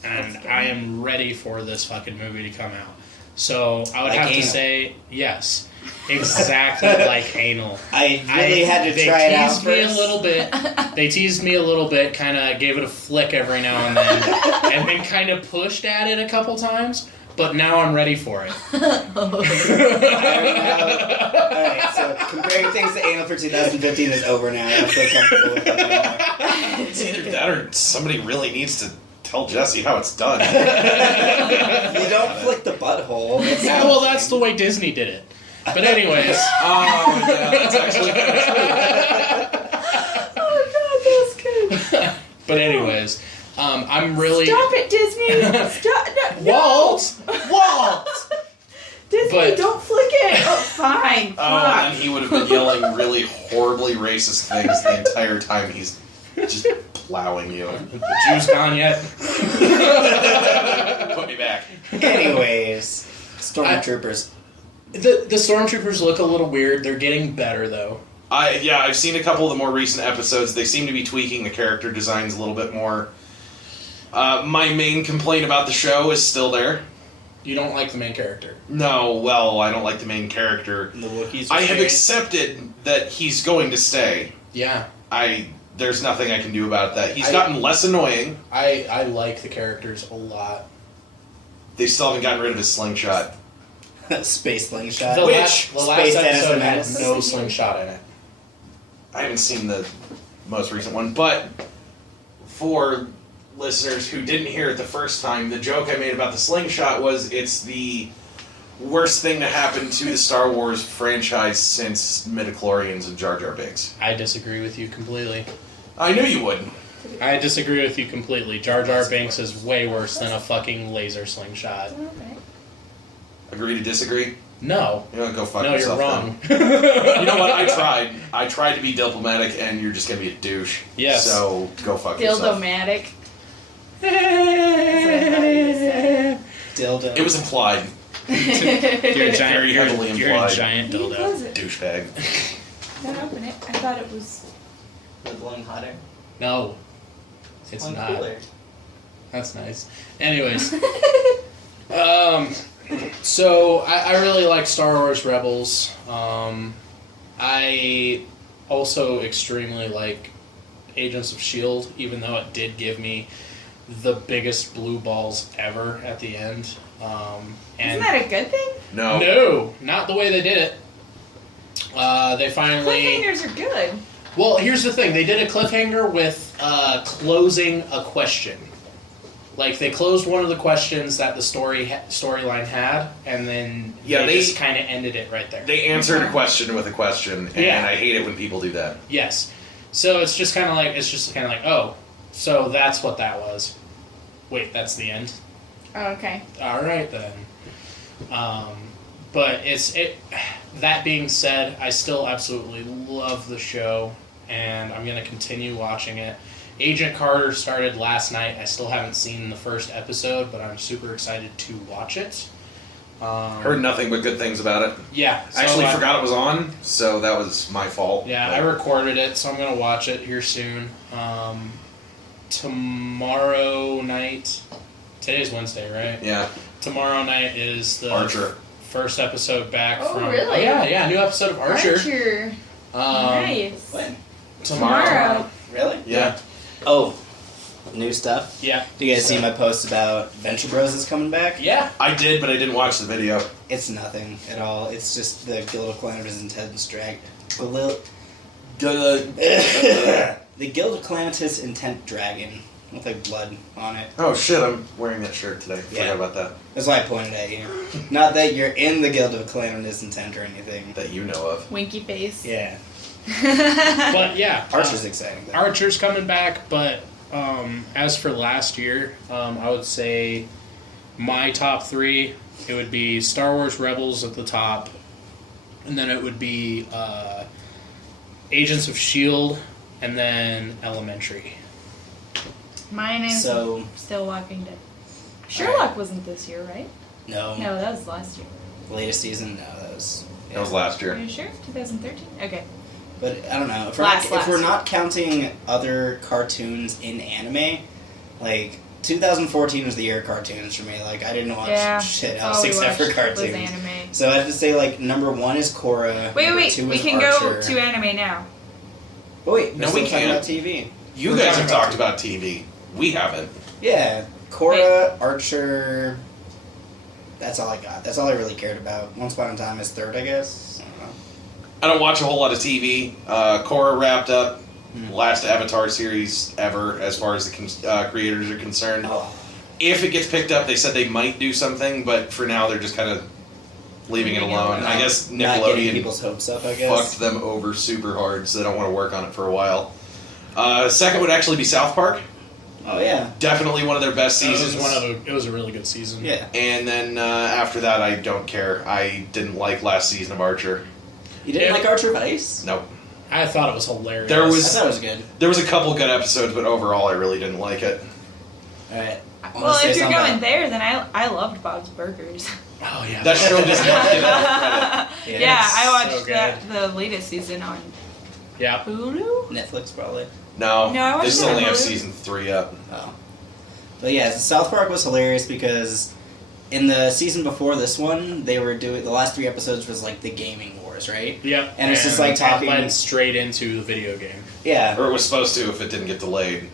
And I am ready for this fucking movie to come out. So I would Like have to anal. say yes, exactly like anal. I really had to try it out They teased me a first. little bit. They teased me a little bit, kind of gave it a flick every now and then, and then kind of pushed at it a couple times. But now I'm ready for it. Alright, so comparing things to anal for 2015 is over now. I don't feel comfortable with it anymore. It's either that or somebody really needs to tell Jesse how it's done. You don't flick the butthole. It's Yeah, well, that's the way Disney did it. But anyways, Oh, yeah, that's actually kind of Oh god, that was good. but anyways, I'm really Stop it, Disney! Stop! No! Walt. Disney, But- don't flick it. Oh, fine. Oh, and he would have been yelling really horribly racist things the entire time he's just plowing you. The Jew's gone yet? Put me back. Anyways, Stormtroopers. The Stormtroopers look a little weird. They're getting better though. I've seen a couple of the more recent episodes. They seem to be tweaking the character designs a little bit more. My main complaint about the show is still there. You don't like the main character. No, well, I don't like the main character. The Wookiees. I have accepted that he's going to stay. Yeah. There's nothing I can do about that. He's I- gotten less annoying. I like the characters a lot. They still haven't gotten rid of his slingshot. Space slingshot. The Which last Space Dennis episode the had Menace? no slingshot in it. I haven't seen the most recent one, but for listeners who didn't hear it the first time, the joke I made about the slingshot was it's the worst thing to happen to the Star Wars franchise since midichlorians and Jar Jar Binks. I disagree with you completely. I knew you would. I disagree with you completely. Jar Jar Binks is way worse than a fucking laser slingshot. Agree to disagree? No. You're gonna go fuck No, yourself. you're wrong. Then. You know what? I tried to be diplomatic, and you're just gonna be a douche. Yes. So go fuck yourself. Dildomatic. Dildo. It was implied. You're a giant, Very heavily you're a implied. giant You can close dildo. it. Douchebag. Don't open it. I thought it was. The blowing hot air. No, it's Blowing not. cooler. That's nice. Anyways, so I really like Star Wars Rebels. I also extremely like Agents of S.H.I.E.L.D., even though it did give me the biggest blue balls ever at the end. And Isn't that a good thing? No, not the way they did it. They finally... Cliffhangers are good. Well, here's the thing. They did a cliffhanger with closing a question. Like, they closed one of the questions that the storyline had, and then they just kind of ended it right there. They answered a question with a question, and Yeah. I hate it when people do that. Yes. So it's just kind of like, oh, so that's what that was. Wait, that's the end? Oh, okay. All right, then. But that being said, I still absolutely love the show, and I'm going to continue watching it. Agent Carter started last night. I still haven't seen the first episode, but I'm super excited to watch it. Heard nothing but good things about it. Yeah. I actually forgot it was on, so that was my fault. Yeah, I recorded it, so I'm going to watch it here soon. Tomorrow night... Today's Wednesday, right? Yeah. Tomorrow night is the Archer. first episode back Oh, from... really? Oh, yeah, new episode of Archer. Nice. When? Tomorrow. Really? Yeah. Oh, new stuff? Yeah. Do you guys see my post about Venture Bros is coming back? Yeah. I did, but I didn't watch the video. It's nothing at all. It's just the Guild of Calamity's intense drag. The Guild of Calamitous Intent Dragon with like blood on it. Oh shit, I'm wearing that shirt today. Yeah. Forgot about that. That's why I pointed at you. Not that you're in the Guild of Calamitous Intent or anything. That you know of. Winky face. Yeah. But yeah. Archer's exciting though. Archer's coming back, but as for last year, I would say my top three, it would be Star Wars Rebels at the top, and then it would be Agents of S.H.I.E.L.D., and then Elementary. Mine is So- still Walking Dead. Sherlock wasn't this year, right? No. No, that was last year. The latest season? No, that was... That was last Are year. you sure? 2013? Okay. But I don't know. If we're, Last. if we're not counting other cartoons in anime, like 2014 was the year of cartoons for me. Like I didn't watch shit all else we except for watched cartoons. was anime. So I have to say like number one is Korra. Wait, number wait. two We is can Archer. go to anime now. But wait, No, we're we still talking can't. about TV. You We're guys talking have about talked about TV. We haven't. Yeah, Korra, Archer. That's all I got. That's all I really cared about. Once Upon a Time is third, I guess. I don't know. I don't watch a whole lot of TV. Korra wrapped up. Last Avatar series ever, as far as the creators are concerned. Oh. If it gets picked up, they said they might do something, but for now they're just kind of leaving it alone. I guess Not getting Nickelodeon people's hopes up, I guess. fucked them over super hard, so they don't want to work on it for a while. Second would actually be South Park. Oh yeah. Definitely one of their best It seasons. was a really good season. Yeah. And then after that, I don't care. I didn't like last season of Archer. You didn't Yeah. like Archer Vice? Nope. I thought it was hilarious. There I was thought it was good. there was a couple good episodes, but overall, I really didn't like it. All right. Well, if you're going there, then I loved Bob's Burgers. Oh yeah. That show does not get enough credit. Yeah, it's I watched so good. the latest season on Yeah. Hulu. Netflix probably. No, No, I watched they still it on only have Hulu. season 3 up. Oh. But yeah, South Park was hilarious because in the season before this one, they were doing the last 3 episodes was like the gaming wars, right? Yep. And it's just like talking- That led straight into the video game. Yeah. Or it was supposed to if it didn't get delayed.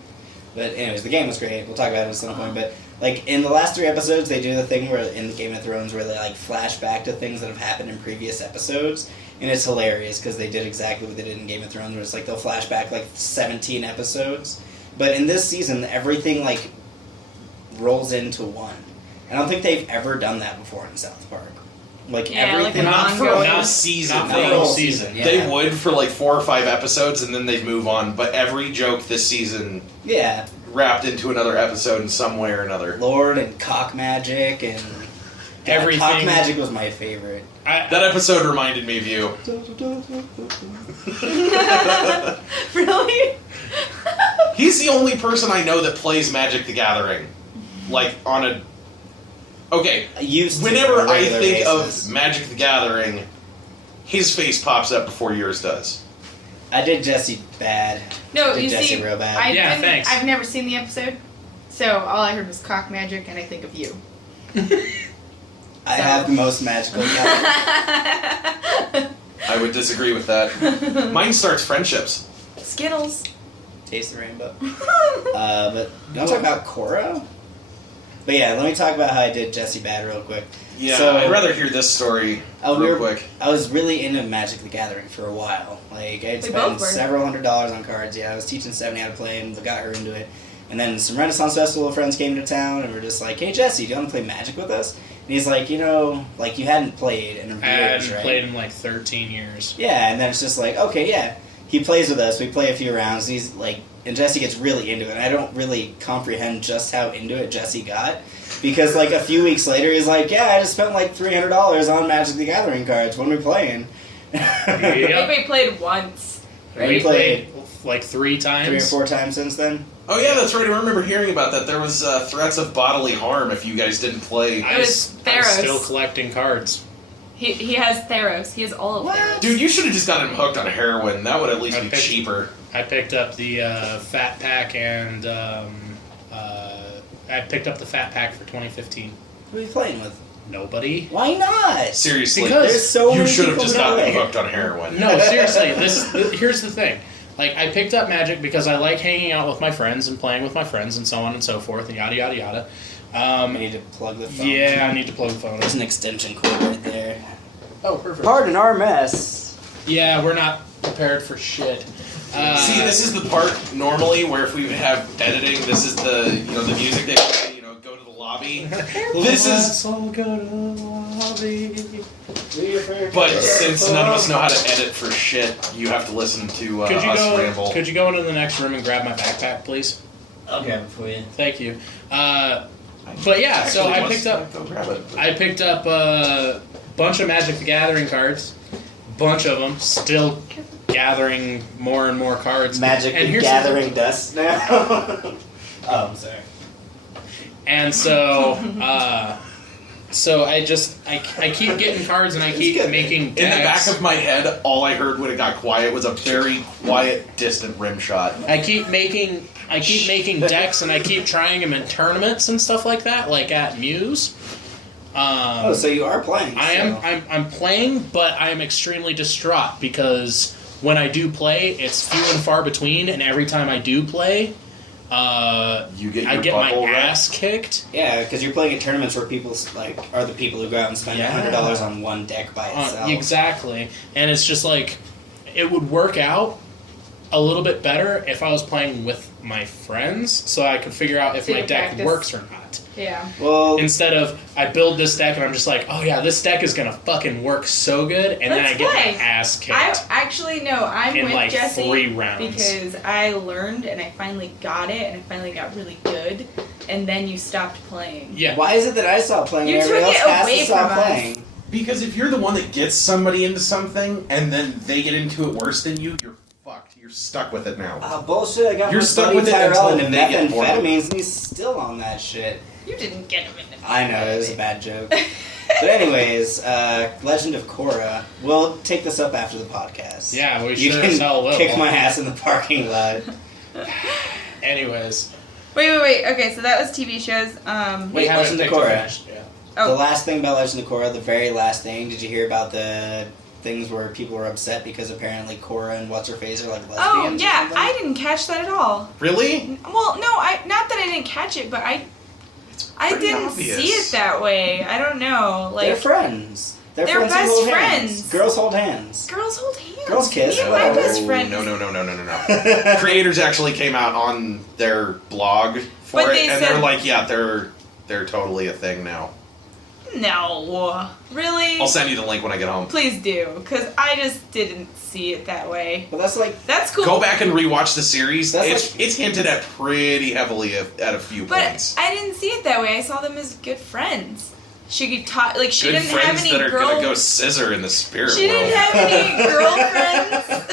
But anyways, the game was great. We'll talk about it at some point. But like in the last 3 episodes, they do the thing where in Game of Thrones where they like flash back to things that have happened in previous episodes, and it's hilarious because they did exactly what they did in Game of Thrones, where it's like they'll flash back like 17 episodes, But in this season, everything like rolls into one. I don't think they've ever done that before in South Park. Like Yeah, like everything. an Not for ongoing- a season. Not for They- a whole season. Yeah. They would for like 4 or 5 episodes, and then they'd move on. But every joke this season Yeah, wrapped into another episode in some way or another. Lord and cock magic and Everything. Cock magic was my favorite. That episode reminded me of you. Really? He's the only person I know that plays Magic the Gathering. Like, on a... Okay, I used to whenever on a I regular think basis. of Magic the Gathering, his face pops up before yours does. I did Jesse bad. No, Did you Jesse see, real bad. I've never seen the episode, so all I heard was cock magic, and I think of you. I have the most magical guy. I would disagree with that. Mine starts friendships. Skittles. Taste the rainbow. But you want to talk about Korra? But yeah, let me talk about how I did Jesse bad real quick. Yeah, So- I'd rather hear this story real quick. I was really into Magic the Gathering for a while. Like, I'd We spent both were. several $100s on cards. Yeah, I was teaching Stephanie how to play and got her into it. And then some Renaissance Festival friends came to town and were just like, hey, Jesse, do you want to play Magic with us? And he's like, you know, like, you hadn't played in I years, hadn't right? played in like 13 years. Yeah, and then it's just like, okay, yeah. He plays with us, we play a few rounds, and he's like, and Jesse gets really into it. And I don't really comprehend just how into it Jesse got. Because, like, a few weeks later, he's like, yeah, I just spent like $300 on Magic the Gathering cards. When are we playing? I Yep. think we played once. We played like 3 times. 3 or 4 times since then. Oh yeah, that's right. I remember hearing about that. There was threats of bodily harm if you guys didn't play. It was I'm Theros. still collecting cards. He has Theros. He has all of What? Theros. Dude, you should have just gotten him hooked on heroin. That would at least I be picked- cheaper. I picked up the Fat Pack and I picked up the Fat Pack for 2015. Who are you playing with? Nobody. Why not? Seriously, Because There's so you many should have people just who gotten him play. hooked on heroin. No, seriously. Here's the thing. Like, I picked up Magic because I like hanging out with my friends and playing with my friends and so on and so forth and yada yada yada. I need to plug the phone. Yeah, I need to plug the phone. There's an extension cord right there. Oh, perfect. Pardon our mess. Yeah, we're not prepared for shit. See, this is the part normally where if we have editing, this is the the music they play. Go to the lobby. This is. Let's all go to the lobby. But since none of us know how to edit for shit, you have to listen to Could you us ramble. Could you go into the next room and grab my backpack, please? I'll grab it for you. Thank you. But yeah, so Actually, I once- picked up Go grab it. I picked up a bunch of Magic the Gathering cards. Bunch of them. Still gathering more and more cards. Magic and and here's gathering dust now. Oh, I'm sorry. And so, so I keep getting cards and I keep good. making decks. In the back of my head, all I heard when it got quiet was a very quiet, distant rim shot. I keep making decks and I keep trying them in tournaments and stuff like that, like at Muse. Oh, so you are playing. I'm playing, but I am extremely distraught because when I do play, it's few and far between, and every time I do play, You get your I get my butthole wrapped. ass kicked. Yeah, because you're playing at tournaments where people like are the people who go out and spend Yeah. $100 on one deck by itself. Exactly, and it's just like it would work out a little bit better if I was playing with my friends, so I could figure out if So you my deck practice. works or not. Yeah. Well, Instead of I build this deck and I'm just like, oh yeah, this deck is gonna fucking work so good, and then Let's I get play. my ass kicked. I'm In with like Jesse 3 rounds. because I learned and I finally got it and I finally got really good, and then you stopped playing. Yeah. why is it that I stop playing You and everybody took else it has away to stop from us. playing? Because if you're the one that gets somebody into something and then they get into it worse than you, you're fucked. You're stuck with it now. Bullshit, I got You're my stuck buddy with it Tyrell until into they get bored. methamphetamines and he's still on that shit. You didn't get him in the I know, it was a bad joke. But anyways, Legend of Korra. We'll take this up after the podcast. Yeah, we You sure can as hell will. kick my ass in the parking lot. Anyways, Wait. Okay, so that was TV shows. we Wait, haven't Legend of picked a Korra. finish. Yeah. The Oh, last thing about Legend of Korra, the very last thing, did you hear about the things where people were upset because apparently Korra and What's-Her-Face are like lesbians? oh or yeah, something? I didn't catch that at all. Really? Well, no, not that I didn't catch it, but I pretty didn't obvious. see it that way. I don't know, They're like friends. They're They're friends who best hold friends. hands. Girls hold hands. Girls hold hands. Girls kiss. Me and my Oh, best friend. No. Creators actually came out on their blog for But it, they and said- they're like, yeah, they're totally a thing now. No. Really? I'll send you the link when I get home. Please do, because I just didn't see it that way. But that's like, That's cool. Go back and rewatch the series. That's It's hinted at pretty heavily at a few But points. I didn't see it that way. I saw them as good friends. She could talk, like, she Good didn't have friends any that are gonna go girls. scissor in the spirit She world. didn't have any girlfriends.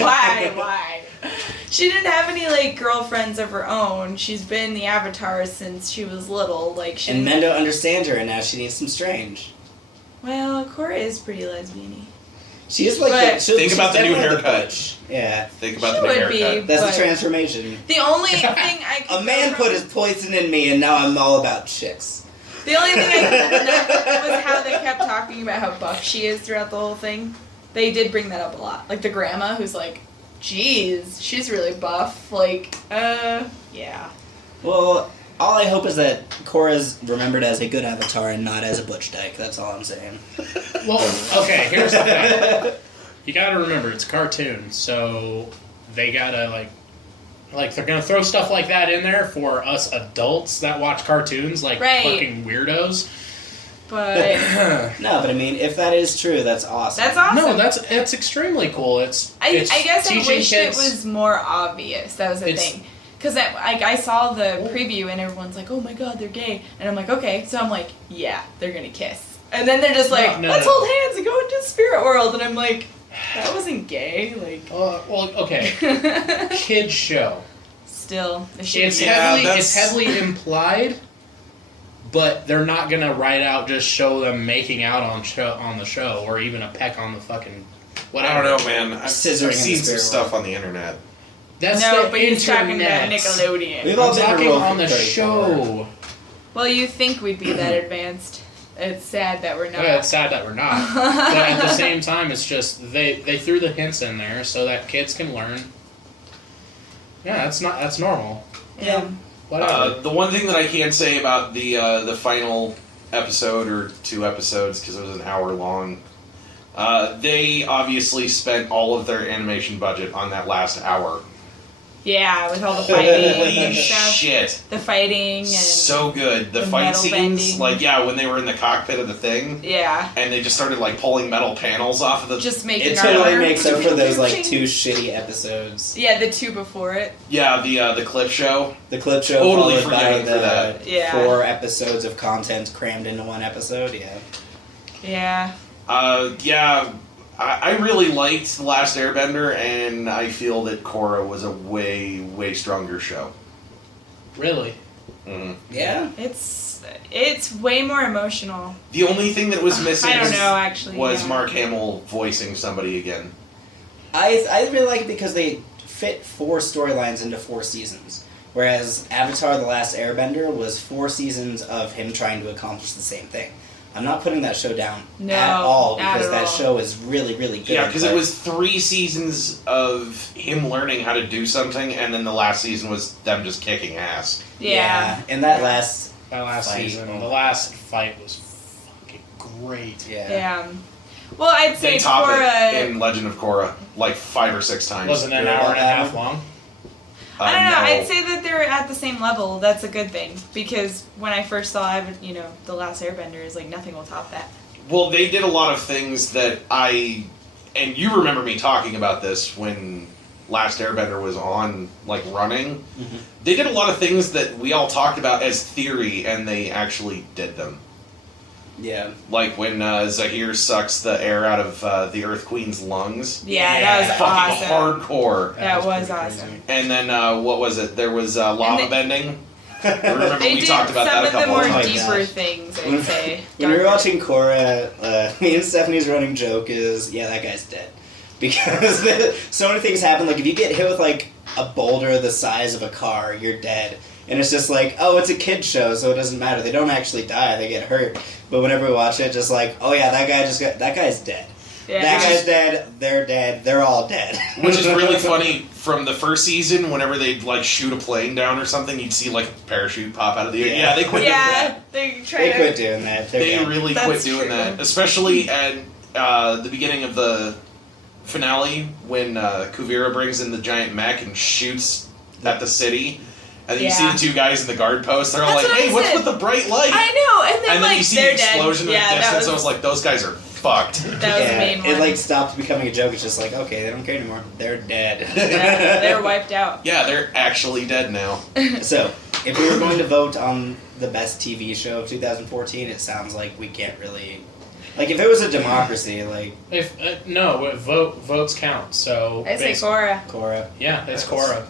Why? She didn't have any, like, girlfriends of her own. She's been the Avatar since she was little. Like, she. and men don't understand her, and now she needs some strange. Well, Cora is pretty lesbian-y. She is like But- Think about the new haircut. Butch. Yeah, Think about She the new would be. haircut. that's But- the transformation. The only thing I could A man go put from- his poison in me, and now I'm all about chicks. The only thing I could connect was how they kept talking about how buff she is throughout the whole thing. They did bring that up a lot. Like the grandma who's like, geez, she's really buff. Like, yeah. Well, all I hope is that Korra's remembered as a good avatar and not as a butch dyke. That's all I'm saying. Well, okay, here's the thing. You gotta remember, it's a cartoon, so they gotta, like they're gonna throw stuff like that in there for us adults that watch cartoons like Right. fucking weirdos. But No, but I mean, if that is true, that's awesome. that's awesome. No, that's extremely cool. It's I guess I teaching wished kids. it was more obvious. That was the It's- thing. Because I saw the preview and everyone's like, oh my god, they're gay. And I'm like, okay. So I'm like, yeah, they're gonna kiss. And then they're just like, No, let's no. hold hands and go into the spirit world. And I'm like, that wasn't gay. Like, Well, okay, kids show. still, it should It's be. Yeah, it's heavily implied, but they're not gonna write out just show them making out on the show or even a peck on the fucking whatever. I don't know, man. I've Scissoring in the seen some spirit stuff world. on the internet. That's No, the but he's talking about internet. Nickelodeon. We've all I'm been to talking Roll on the 34. show. Well, you think we'd be that advanced. It's sad that we're not. Yeah, it's sad that we're not. But at the same time, it's just they threw the hints in there so that kids can learn. Yeah, that's normal. Yeah. Whatever. The one thing that I can say about the final episode or 2 episodes, because it was an hour long, they obviously spent all of their animation budget on that last hour. Yeah, with all the fighting Holy and stuff. shit. The fighting and So good. The the fight metal scenes, bending. when they were in the cockpit of the thing, yeah, and they just started pulling metal panels off of the. just making It our totally arms- makes up for those 2 shitty episodes. Yeah, the 2 before it. Yeah, the clip show. The clip show Totally followed by forgiving the for that. Yeah. 4 episodes of content crammed into 1 episode. Yeah. Yeah. Yeah, I really liked The Last Airbender, and I feel that Korra was a way, way stronger show. Really? Mhm. Yeah. It's way more emotional. The only thing that was missing I don't know, actually. was yeah. Mark Hamill voicing somebody again. I really like it because they fit 4 storylines into 4 seasons. Whereas Avatar The Last Airbender was 4 seasons of him trying to accomplish the same thing. I'm not putting that show down No, at all not because at that all. show is really, really good. Yeah, because it but- was 3 seasons of him learning how to do something, and then the last season was them just kicking ass. Yeah. And that last... That last Fight. season, the last fight was fucking great. Yeah. Yeah. Well, I'd say They top Korra. it in Legend of Korra 5 or 6 times. Wasn't an Yeah, hour and a that half one. long. I don't know. No. I'd say that they're at the same level. That's a good thing because when I first saw, The Last Airbender is nothing will top that. Well, they did a lot of things that and you remember me talking about this when Last Airbender was on, running. Mhm. They did a lot of things that we all talked about as theory, and they actually did them. Yeah. Like when Zahir sucks the air out of the Earth Queen's lungs. Yeah, that was Fucking awesome. hardcore. That was pretty awesome. crazy. And then, what was it? There was lava they- bending. I remember They we did talked about some that a of the couple more of times. deeper gosh. things, When- I'd say. When we were Darker. watching Korra, me and Stephanie's running joke is, yeah, that guy's dead. Because so many things happen. If you get hit with, a boulder the size of a car, you're dead. And it's just oh, it's a kid's show, so it doesn't matter. They don't actually die, they get hurt. But whenever we watch it, just oh yeah, that guy's dead. Yeah. That guy's dead, they're all dead. Which is really funny from the first season, whenever they'd like shoot a plane down or something, you'd see like a parachute pop out of the air. Yeah, they quit doing that. they They quit doing that. They really quit That's doing true. that, especially at the beginning of the finale when Kuvira brings in the giant mech and shoots at the city. And then you see Yeah. the two guys in the guard post. They're all That's like, what I "Hey, what's said. with the bright light?" I know, and then, And then like, you see they're the explosion dead. in Yeah, the that distance. was, I was like, "Those guys are fucked." that was the main one. It like stopped becoming a joke. It's just like, okay, they don't care anymore. They're dead. Yeah, they're wiped out. Yeah, they're actually dead now. So, if we were going to vote on the best TV show of 2014, it sounds like we can't really. Like, if it was a democracy, like If votes count. So I say Korra. Korra, yeah, it's Korra.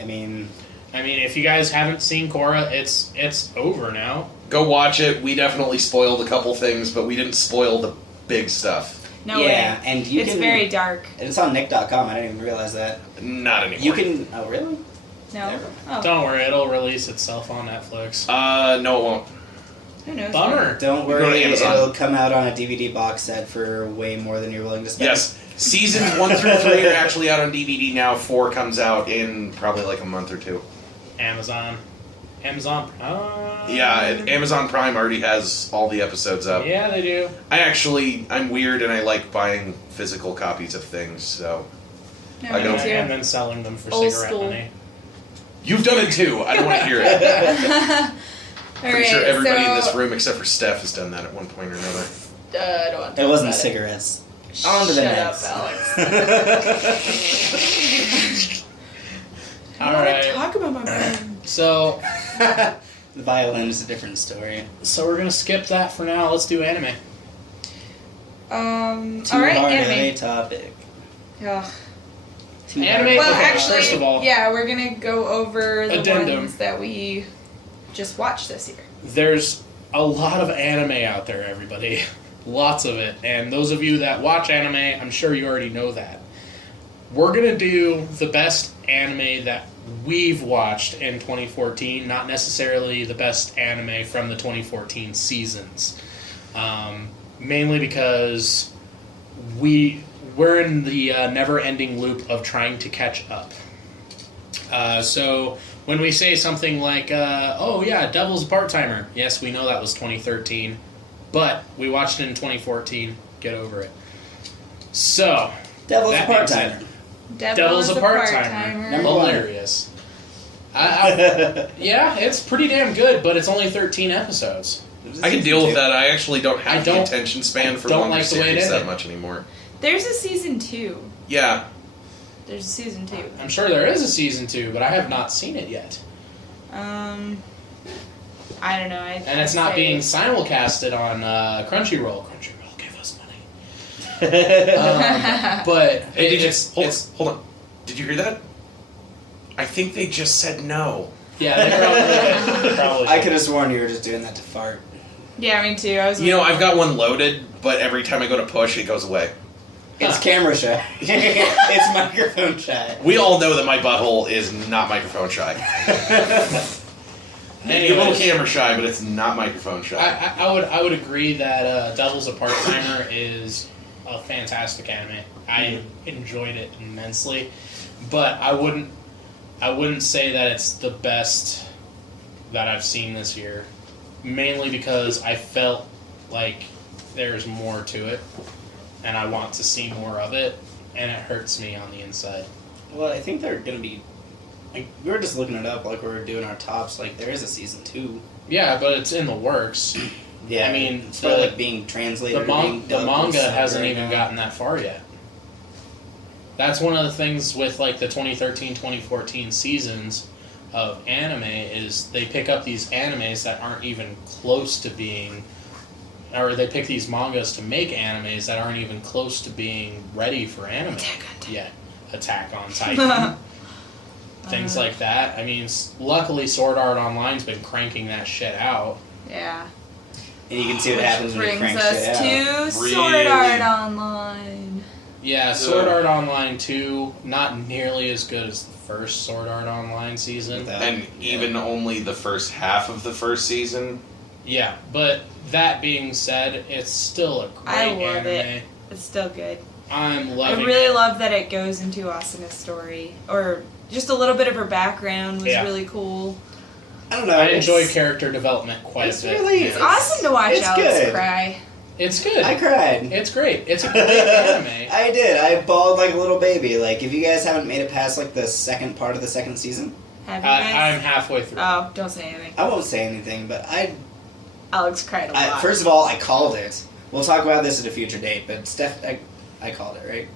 I mean, If you guys haven't seen Korra, it's over now. Go watch it. We definitely spoiled a couple things, but we didn't spoil the big stuff. No yeah, way. and you It's can. very dark. And it's on Nick.com. I didn't even realize that. Not anymore. You can. Oh, really? No. Never. Oh, Don't worry, it'll release itself on Netflix. No, it won't. who knows? Bummer. Don't You go worry, to Amazon. it'll come out on a DVD box set for way more than you're willing to spend. Yes, seasons 1 through 3 are actually out on DVD now. 4 comes out in probably like a month or two. Amazon. Yeah, and Amazon Prime already has all the episodes up. Yeah, they do. I'm weird and I like buying physical copies of things, so. No, I me don't- too. And then selling them for Old cigarette school. money. You've done it too. I don't want to hear it. Pretty Alright, sure everybody so, in this room except for Steph has done that at one point or another. I don't want to It talk wasn't about cigarettes. On to the Shut next. up, Alex. I All don't want right. to talk about my brain. So The violin is a different story. we're gonna skip that for now. Let's do anime. Too Alright, hard of a anime. topic. Ugh. Too Anime- hard. Well, Okay, actually, first of all- yeah, we're gonna go over the Addendum. ones that we just watched this year. There's a lot of anime out there, everybody. Lots of it. And those of you that watch anime, I'm sure you already know that. We're going to do the best anime that we've watched in 2014, not necessarily the best anime from the 2014 seasons. Mainly because we're in the never-ending loop of trying to catch up. So when we say something like, oh yeah, Devil's a Part-Timer, yes, we know that was 2013, but we watched it in 2014, get over it. So, Devil's that a being part-timer. said, Devil's a Part-Timer, Number one. hilarious. Yeah, it's pretty damn good, but it's only 13 episodes. I can deal with that. I actually don't I have don't- the attention span for don't longer like the way it series that ended. much anymore. There's a season 2. Yeah, There's a season 2. I'm sure there is a season 2, but I have not seen it yet. I don't know. And it's not being simulcasted on Crunchyroll. Crunchyroll, give us money. But Hey, did you it's hold on? Did you hear that? I think they just said no. yeah, they probably I could have sworn you were just doing that to fart. Yeah, me too. I was. You know, I've got one loaded, but every time I go to push, it goes away. It's camera shy. It's microphone shy. We all know that my butthole is not microphone shy. Maybe a little Anyways. camera shy, but it's not microphone shy. I would agree that Devil's a Part-Timer is a fantastic anime. I enjoyed it immensely, but I wouldn't say that it's the best that I've seen this year. Mainly because I felt like there's more to it, and I want to see more of it, and it hurts me on the inside. Well, I think they're gonna be. Like, we were just looking it up, like we were doing our tops. Like, there is a season 2. Yeah, but it's in the works. Yeah, I mean, it's probably like being translated. The or being dubbed and manga stuff hasn't right even now. gotten that far yet. That's one of the things with like the 2013-2014 seasons of anime is they pick up these animes that aren't even close to being, or they pick these mangas to make animes that aren't even close to being ready for anime yet. Attack on Titan. Things like that. I mean, luckily Sword Art Online's been cranking that shit out. Yeah. And you can see what happens when you Brings crank shit us out. to Really? Sword Art Online. Yeah, Sword Art Online 2, not nearly as good as the first Sword Art Online season. Without- And even only the first half of the first season. Yeah, but that being said, it's still a great I love anime. it. It's still good. I'm I loving really it. love that it goes into Asana's story, or just a little bit of her background was Yeah. really cool. I don't know. I enjoy character development quite it's a bit. really- yeah. It's awesome to watch It's Alex good. cry. It's good. I cried. It's great. It's a great anime. I did. I bawled like a little baby. Like, if you guys haven't made it past like the second part of the second season, Have you guys? I'm halfway through. Oh, don't say anything. I won't say anything. But Alex cried a lot. first of all, I called it. We'll talk about this at a future date. But Steph, I called it, right?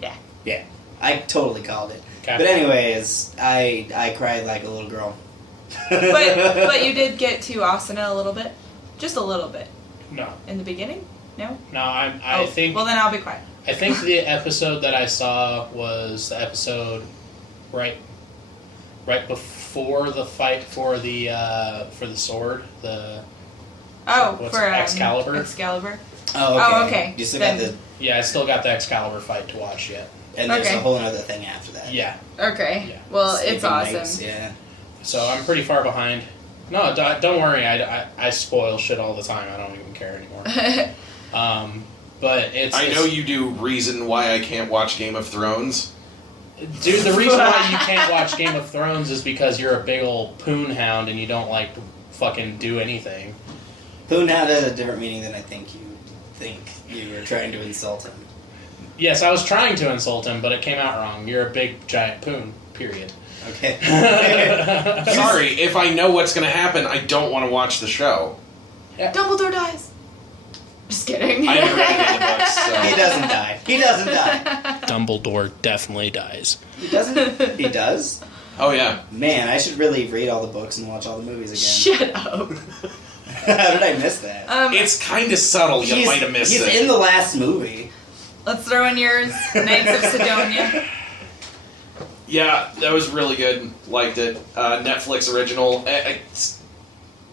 Yeah. Yeah. I totally called it. Okay. But anyways, I cried like a little girl. but you did get to Asana a little bit, just a little bit No, in the beginning. No. I think. Well, then I'll be quiet. I think the episode that I saw was the episode right before the fight for the sword. What's For Excalibur? Excalibur. Oh, okay. okay. You still Then- got the, Yeah, I still got the Excalibur fight to watch yet. and there's Okay. a whole other thing after that. Yeah, Okay. Yeah. Well, Sleeping it's awesome. Nights, yeah. so I'm pretty far behind. No, don't worry. I spoil shit all the time. I don't even care anymore. But I know you do reason why I can't watch Game of Thrones. Dude, the reason why you can't watch Game of Thrones is because you're a big old poon hound and you don't like to fucking do anything. Poonhound has a different meaning than I think you were trying to insult him. Yes, I was trying to insult him, but it came out wrong. You're a big giant poon. Period. Okay. Sorry, if I know what's going to happen, I don't want to watch the show. Dumbledore dies. Just kidding. I never read any of the books, so. He doesn't die. He doesn't die. Dumbledore definitely dies. He doesn't. He does. Oh, yeah. Man, I should really read all the books and watch all the movies again. Shut up. How did I miss that? It's kind of subtle. You might have missed he's it. in the last movie. Let's throw in yours. Knights of Sidonia. Yeah, that was really good. Liked it. Netflix original. It's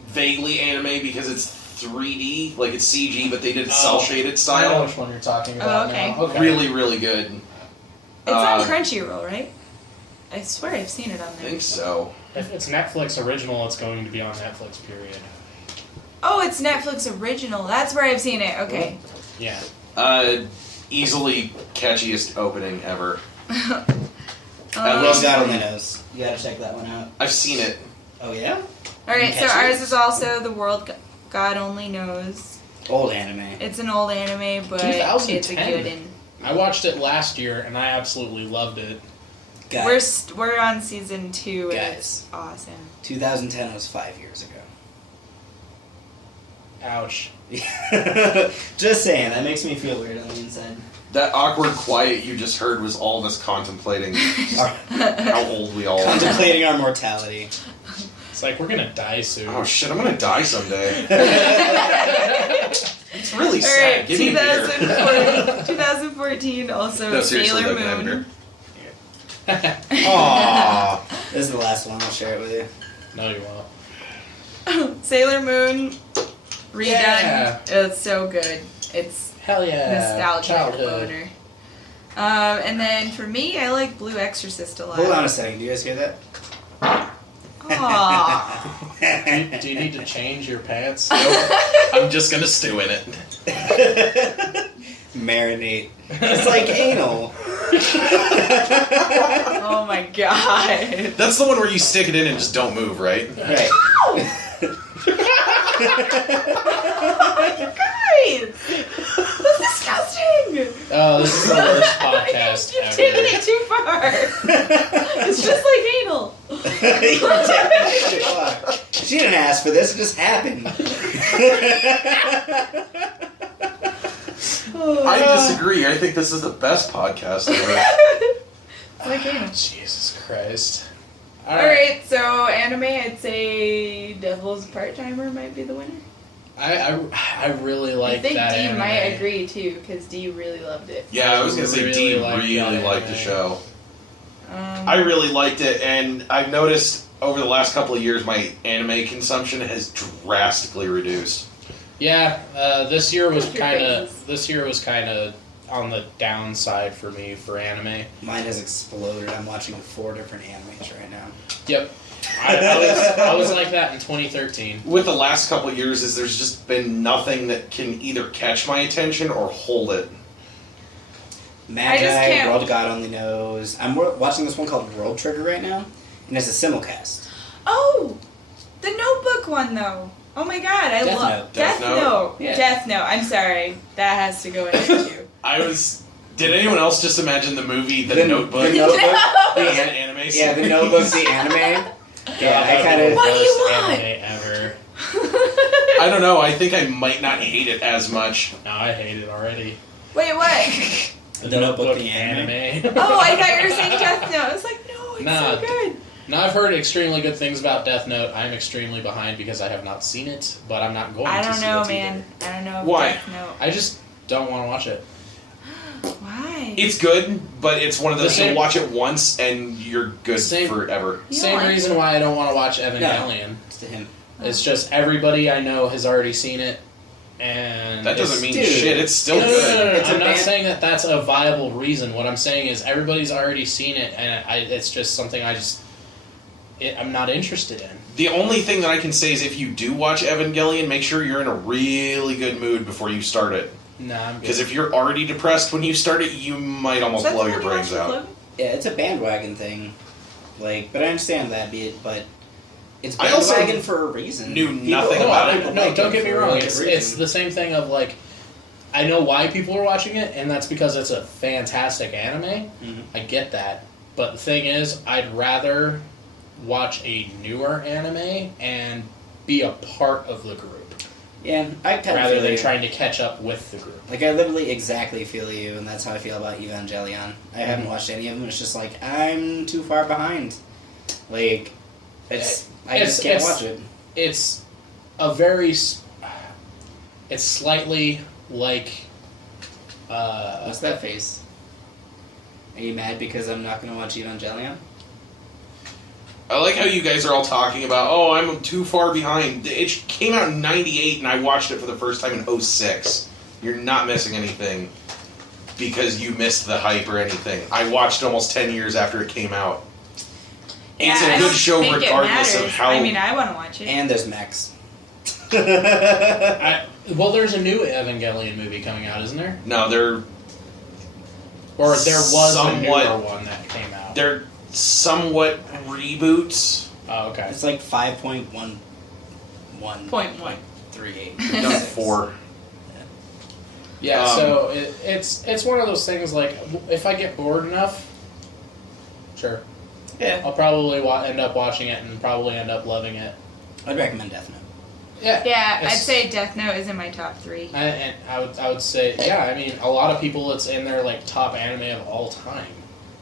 vaguely anime because it's 3D, like it's CG, but they did cell shaded I know style. which one you're talking about. Oh, okay. Now. Okay. Really, really good. It's on Crunchyroll, right? I swear I've seen it on I there. think so. If it's Netflix original, it's going to be on Netflix. Period. Oh, it's Netflix original. That's where I've seen it. Okay. Yeah. Easily catchiest opening ever. Well, least God for only me. knows. You gotta check that one out. I've seen it. Oh yeah. Alright, so Catchy. ours is also The World God Only Knows. Old anime. It's an old anime, but it's a 2010. good one. I watched it last year and I absolutely loved it. Guys, We're on season 2 and Guys. it's awesome. 2010 was 5 years ago. Ouch. Just saying, that makes me feel weird on the inside. That awkward quiet you just heard was all of us contemplating how old we all are. Contemplating our mortality. It's like we're gonna die soon. Oh shit, I'm gonna die someday. It's really sad. Alright, Give me a beer. 2014 also No, seriously, Sailor though, can I have a Moon. beer? Aww. This is the last one, I'll share it with you. No, you won't. Sailor Moon redone. Yeah. It's so good. It's Hell yeah. nostalgia Childhood. boner. And then for me, I like Blue Exorcist a lot. Hold on a second, do you guys hear that? Aww. Do you need to change your pants? I'm just gonna stew in it. Marinate. It's like anal. Oh my god. That's the one where you stick it in and just don't move, right? Right. Guys! That's disgusting! Oh, this is the worst podcast You've ever. taken it too far. It's just like anal. She didn't ask for this, it just happened. I disagree. I think this is the best podcast ever. Like anal. Jesus Christ. Alright, so anime, I'd say Devil's Part-Timer might be the winner. I really like I think that Dee anime. might agree too, because Dee really loved it. Yeah, I was gonna say Really Dee like really that liked the anime. show. I really liked it, and I've noticed over the last couple of years my anime consumption has drastically reduced. Yeah, this year was Your kind of faces. on the downside for me for anime. Mine has exploded. I'm watching 4 different animes right now. Yep. I was like that in 2013. With the last couple of years, is there's just been nothing that can either catch my attention or hold it. I just Magi, can't- World God Only Knows. I'm watching this one called World Trigger right now, and it's a simulcast. Oh, the Notebook one though. Oh my god, I Death love Note. Death Death Note? Note. Yeah. Death Note. I'm sorry, that has to go in too. Did anyone else just imagine the movie The, The Notebook? The Notebook. No. The anime series? Yeah, The Notebook's the anime. Yeah, I kind of. What do you Worst want? anime ever. I don't know. I think I might not hate it as much. No, I hate it already. Wait, what? The Notebook, the anime. Oh, I thought you were saying Death Note. I was like, no, it's Nah. so good. Now, I've heard extremely good things about Death Note. I'm extremely behind because I have not seen it, but I'm not going I to don't see know, it man. I don't know. If Why? Death Note. I just don't want to watch it. Why? It's good, but it's one of those The same- you'll watch it once and you're good Same- forever. You don't Same like reason it? why I don't want to watch Evangelion. It's to him. It's just everybody I know has already seen it, and That doesn't mean Dude. shit. It's still No, good. It's a I'm not band- saying that that's a viable reason. What I'm saying is everybody's already seen it, and it's just something I'm not interested in. The only thing that I can say is if you do watch Evangelion, make sure you're in a really good mood before you start it. Nah, I'm good. Because if you're already depressed when you start it, you might almost Is that blow the your one you brains watched out. with Logan? Yeah, it's a bandwagon thing. Like, but I understand that but it's I also bandwagon for a reason. knew nothing No, about it. people No, like don't get me for a wrong. good It's reason. the same thing of like, I know why people are watching it, and that's because it's a fantastic anime. Mhm. I get that, but the thing is, I'd rather watch a newer anime and be a part of the group Yeah, I kind of rather feel than you. trying to catch up with the group. Like, I literally exactly feel you, and that's how I feel about Evangelion. I haven't watched any of them. It's just like I'm too far behind. Like, I just can't watch it. It's a very. It's slightly like. What's that face? Are you mad because I'm not going to watch Evangelion? I like how you guys are all talking about, oh, I'm too far behind. It came out in 98 and I watched it for the first time in 06. You're not missing anything because you missed the hype or anything. I watched it almost 10 years after it came out. And it's Yeah, a I good don't show think it regardless of matters. how... I mean, I want to watch it. And there's Max. Well, there's a new Evangelion movie coming out, isn't there? No, they're Or there was Somewhat. a newer one that came out. they're somewhat reboots. Oh, okay. It's like 5.11. Point one. 38. They've done 4. Yeah, Um, so it's one of those things like if I get bored enough, sure, Yeah, I'll probably end up watching it and probably end up loving it. I'd recommend Death Note. Yeah, Yeah, I'd it's- say Death Note is in my top 3. And I would say yeah. I mean, a lot of people it's in their like top anime of all time.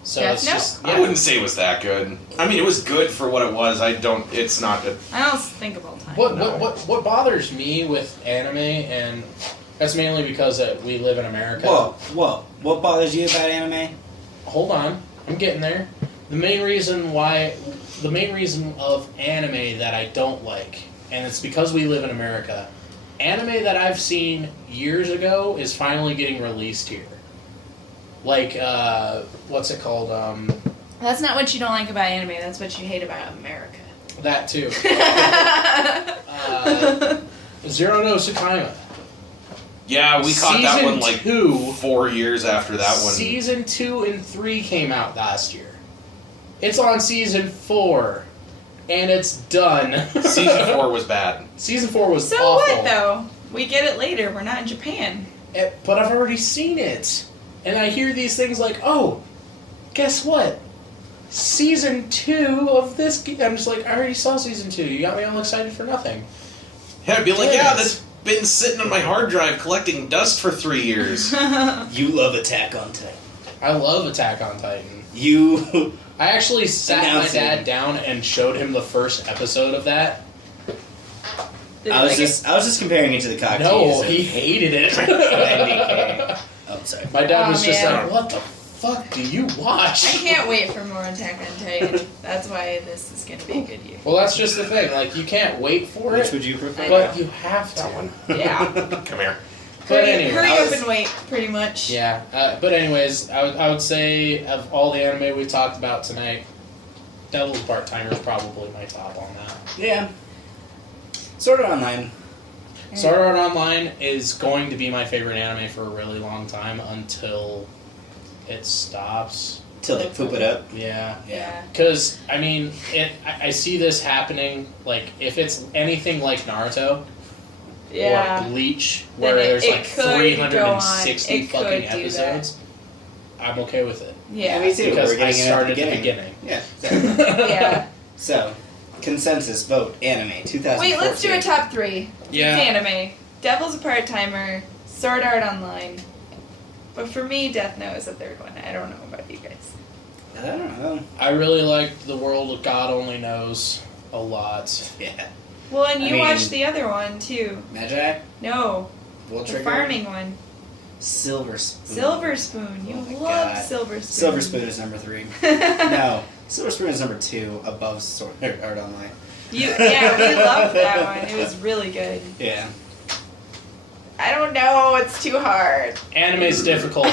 So Death it's Note? just I wouldn't say it was that good. I mean, it was good for what it was. It's not good. I don't think of all time. What bothers me with anime, and that's mainly because we live in America. Whoa. What bothers you about anime? Hold on, I'm getting there. The main reason of anime that I don't like, and it's because we live in America, anime that I've seen years ago is finally getting released here. Like, what's it called? That's not what you don't like about anime. That's what you hate about America. That too. Zero no Tsukaima. Yeah, we caught that Season one like 2. 4 years after that one. Season 2 and 3 came out last year. It's on season 4, and it's done. Season 4 was bad. Season 4 was So awful. what, though? We get it later. We're not in Japan. But I've already seen it. And I hear these things like, oh, guess what? Season 2 of this... I'm just like, I already saw Season 2. You got me all excited for nothing. Yeah, I'd be like, Yes. yeah, that's been sitting on my hard drive collecting dust for 3 years. You love Attack on Titan. I love Attack on Titan. You... I actually sat my Announcing. dad down and showed him the first episode of that. Did I you was like just comparing it to the cocktease. No, of he hated it. 90K. Oh, sorry. My dad Aw, was just man. like, what the fuck do you watch? I can't wait for more Attack on Titan. That's why this is going to be a good year. Well, that's just the thing. Like, you can't wait for Which it, would you prefer? but you have to. Yeah. Come here. But anyway, hurry I up was- and wait, pretty much. Yeah, but anyways, I would say of all the anime we've talked about tonight, Devil's Part-Timer is probably my top on that. Yeah. Sword Art Online. Sword Art Online is going to be my favorite anime for a really long time until it stops. Till they poop it up. Yeah. Yeah. Because, I mean, I see this happening, like, if it's anything like Naruto Yeah. or Bleach, Then where there's it like could go on. 360 It fucking could do episodes, I'm okay with it. Yeah. me too. Because We're I getting it started at the beginning. Yeah. Exactly. Yeah. So, consensus vote anime 2014. Wait, let's do a top 3. Yeah. It's anime. Devil's a Part-Timer, Sword Art Online. But for me, Death Note is the third one. I don't know about you guys. I don't know. I really liked The World of God Only Knows a lot. Yeah. Well, and I you mean- watched the other one, too. Magi. No, Bull the Trigger. farming one. Silver Spoon. Silver Spoon. You Oh my love God. Silver Spoon. Silver Spoon is number 3. No, Silver Spoon is number 2 above Sword Art Online. Yeah, we loved that one. It was really good. Yeah. I don't know. It's too hard. Anime's difficult.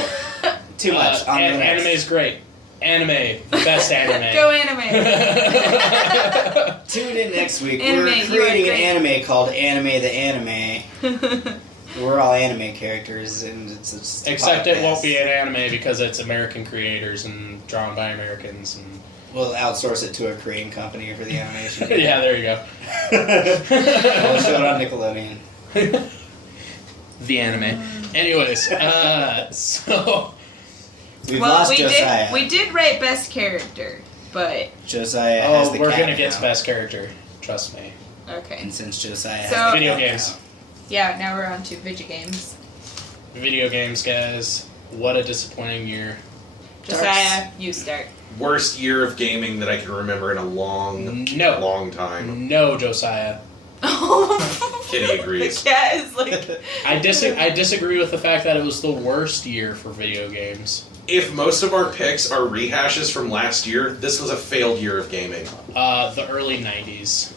Too much. On the next. Anime's great. Anime, the best anime. Go anime. Tune in next week. Anime, We're you are creating an great. anime called Anime the Anime. We're all anime characters, and it's just a Except it podcast. won't be an anime because it's American creators and drawn by Americans. And We'll outsource it to a Korean company for the animation. yeah, there you go. We'll show it on Nickelodeon. The anime. Anyways, so We've well, lost we Josiah. did rate best character, but Josiah has the we're cat gonna get now. to best character. Trust me. okay. And since Josiah So- has the Video cat games. now. Yeah, now we're on to video games. Video games, guys. What a disappointing year. Josiah, you start. Worst year of gaming that I can remember in a long, No. long time. No, Josiah. Kitty agrees. The cat is like. I disagree with the fact that it was the worst year for video games. If most of our picks are rehashes from last year, this was a failed year of gaming. The early 90s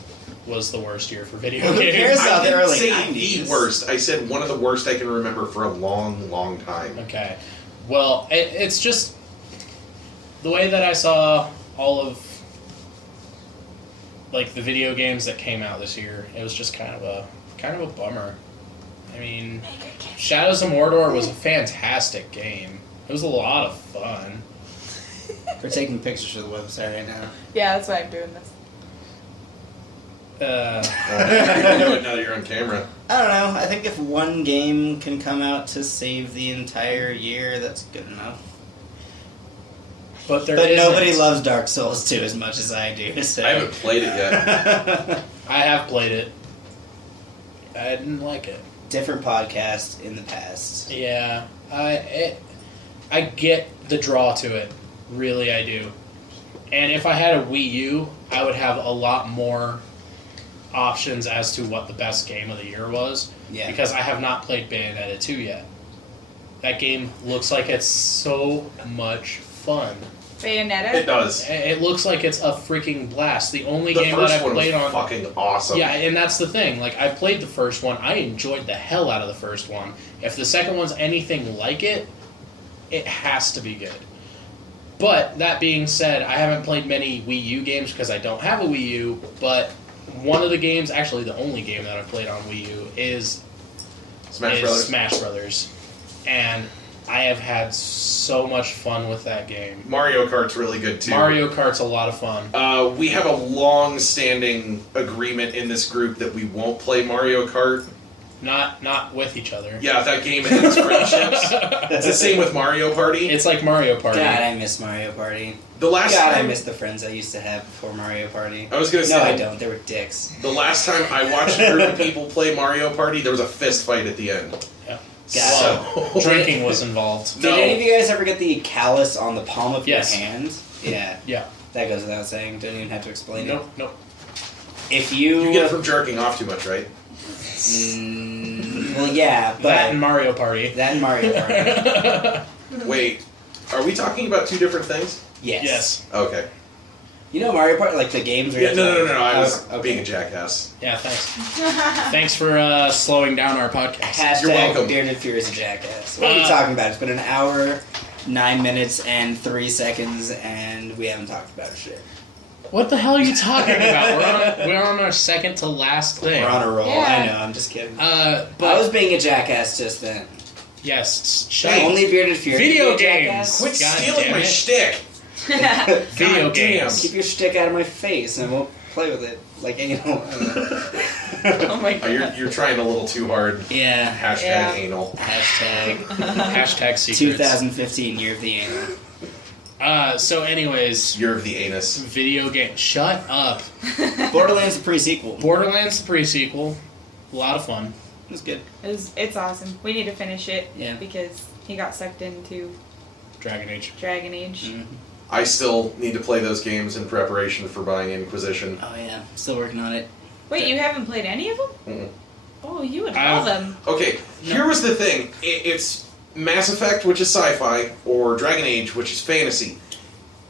was the worst year for video Who games. cares about I the didn't early say 90s? the worst. I said one of the worst I can remember for a long, long time. Okay. Well, it's just the way that I saw all of like the video games that came out this year. It was just kind of a bummer. I mean, Shadows of Mordor was a fantastic game. It was a lot of fun. We're taking pictures for the website right now. Yeah, that's why I'm doing this. You can do it now that you're on camera. I don't know. I think if one game can come out to save the entire year, that's good enough. But But nobody loves Dark Souls 2 as much as I do. So. I haven't played it yet. I have played it. I didn't like it. Different podcast in the past. Yeah, I get the draw to it. Really, I do. And if I had a Wii U, I would have a lot more options as to what the best game of the year was. Yeah. Because I have not played Bayonetta 2 yet. That game looks like it's so much fun. Bayonetta? It does. It looks like it's a freaking blast. The only The game that first I've one was played on... fucking awesome. Yeah, and that's the thing. Like, I played the first one. I enjoyed the hell out of the first one. If the second one's anything like it, it has to be good. But, that being said, I haven't played many Wii U games because I don't have a Wii U, but one of the games, actually the only game that I've played on Wii U is Smash Brothers. And I have had so much fun with that game. Mario Kart's really good too. Mario Kart's a lot of fun. We have a long-standing agreement in this group that we won't play Mario Kart. Not with each other. Yeah, that game ends friendships. It's the same with Mario Party. It's like Mario Party. God, I miss Mario Party. The last God, I time miss the friends I used to have before Mario Party. I was gonna say No, I don't. They were dicks. the last time I watched a group of people play Mario Party, there was a fist fight at the end. Yeah. God. So Drinking was involved. Did any of you guys ever get the callus on the palm of Yes. your hand? Yeah. Yeah. That goes without saying. Don't even have to explain Nope. Nope. it. If you... you get it from jerking off too much, right? well, yeah, but... That and Mario Party. That and Mario Party. Wait, are we talking about two different things? Yes. Yes. Okay. You know Mario Party? Like the games where Yeah, you no, have no, to, no, no. I was okay. being a jackass. Yeah. Thanks. Thanks for slowing down our podcast. Hashtag You're welcome. Bearded Furious Jackass. What are you talking about? It's been an hour, 9 minutes, and 3 seconds, and we haven't talked about shit. What the hell are you talking about? We're on our second to last thing. We're on a roll. Yeah. I know. I'm just kidding. But I was being a jackass just then. Yes. Only bearded fury. Video Jackass. games. Quit God stealing damn my it. shtick. Video God damn. games. Keep your shtick out of my face, and we'll play with it like anal. Oh my Oh, god. you're trying a little too hard. Yeah. Hashtag Yeah. anal. Hashtag Hashtag secrets. 2015 year of the anal. So anyways, Year of the anus. video game. Shut up. Borderlands the pre-sequel. Borderlands the pre-sequel. A lot of fun. It was good. It's awesome. We need to finish it. Yeah. Because he got sucked into Dragon Age. Dragon Age. Mhm. I still need to play those games in preparation for buying Inquisition. Oh yeah, still working on it. Wait, you haven't played any of them? Mm-mm. Oh, you would love them. Okay, here was the thing. It's Mass Effect, which is sci-fi, or Dragon Age, which is fantasy.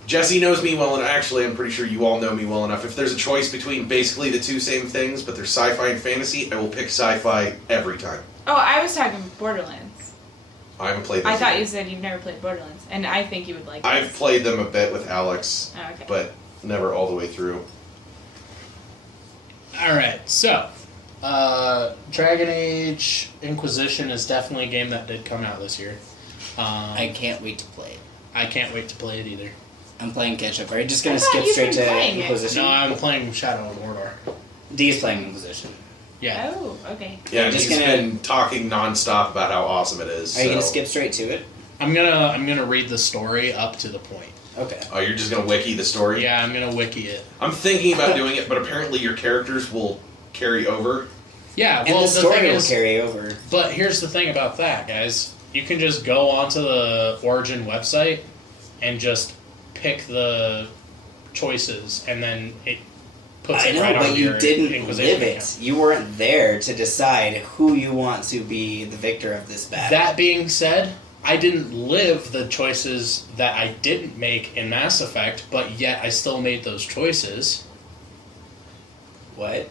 Jesse knows me well, and actually, I'm pretty sure you all know me well enough. If there's a choice between basically the two same things, but they're sci-fi and fantasy, I will pick sci-fi every time. Oh, I was talking Borderlands. I haven't played. I those thought yet. you said you've never played Borderlands, and I think you would like I've this. played them a bit with Alex, Oh, okay. but never all the way through. Alright, so Dragon Age Inquisition is definitely a game that did come out this year. I can't wait to play it. I can't wait to play it either. I'm playing catch up. Are you just gonna I thought skip you've straight been to playing it. Inquisition? No, I'm playing Shadow of Mordor. D's playing Inquisition. Yeah. Oh, okay. Yeah, I'm just he's gonna- been talking nonstop about how awesome it is. Are you gonna so- skip straight to it? I'm gonna read the story up to the point. Okay. Oh, you're just gonna wiki the story? Yeah, I'm gonna wiki it. I'm thinking about doing it, but apparently your characters will carry over. Yeah, And well the the story thing will is, carry over. but here's the thing about that, guys. You can just go onto the Origin website and just pick the choices, and then it puts I it know, right but on you your didn't Inquisition live it. account. You weren't there to decide who you want to be the victor of this battle. That being said, I didn't live the choices that I didn't make in Mass Effect, but yet I still made those choices. What?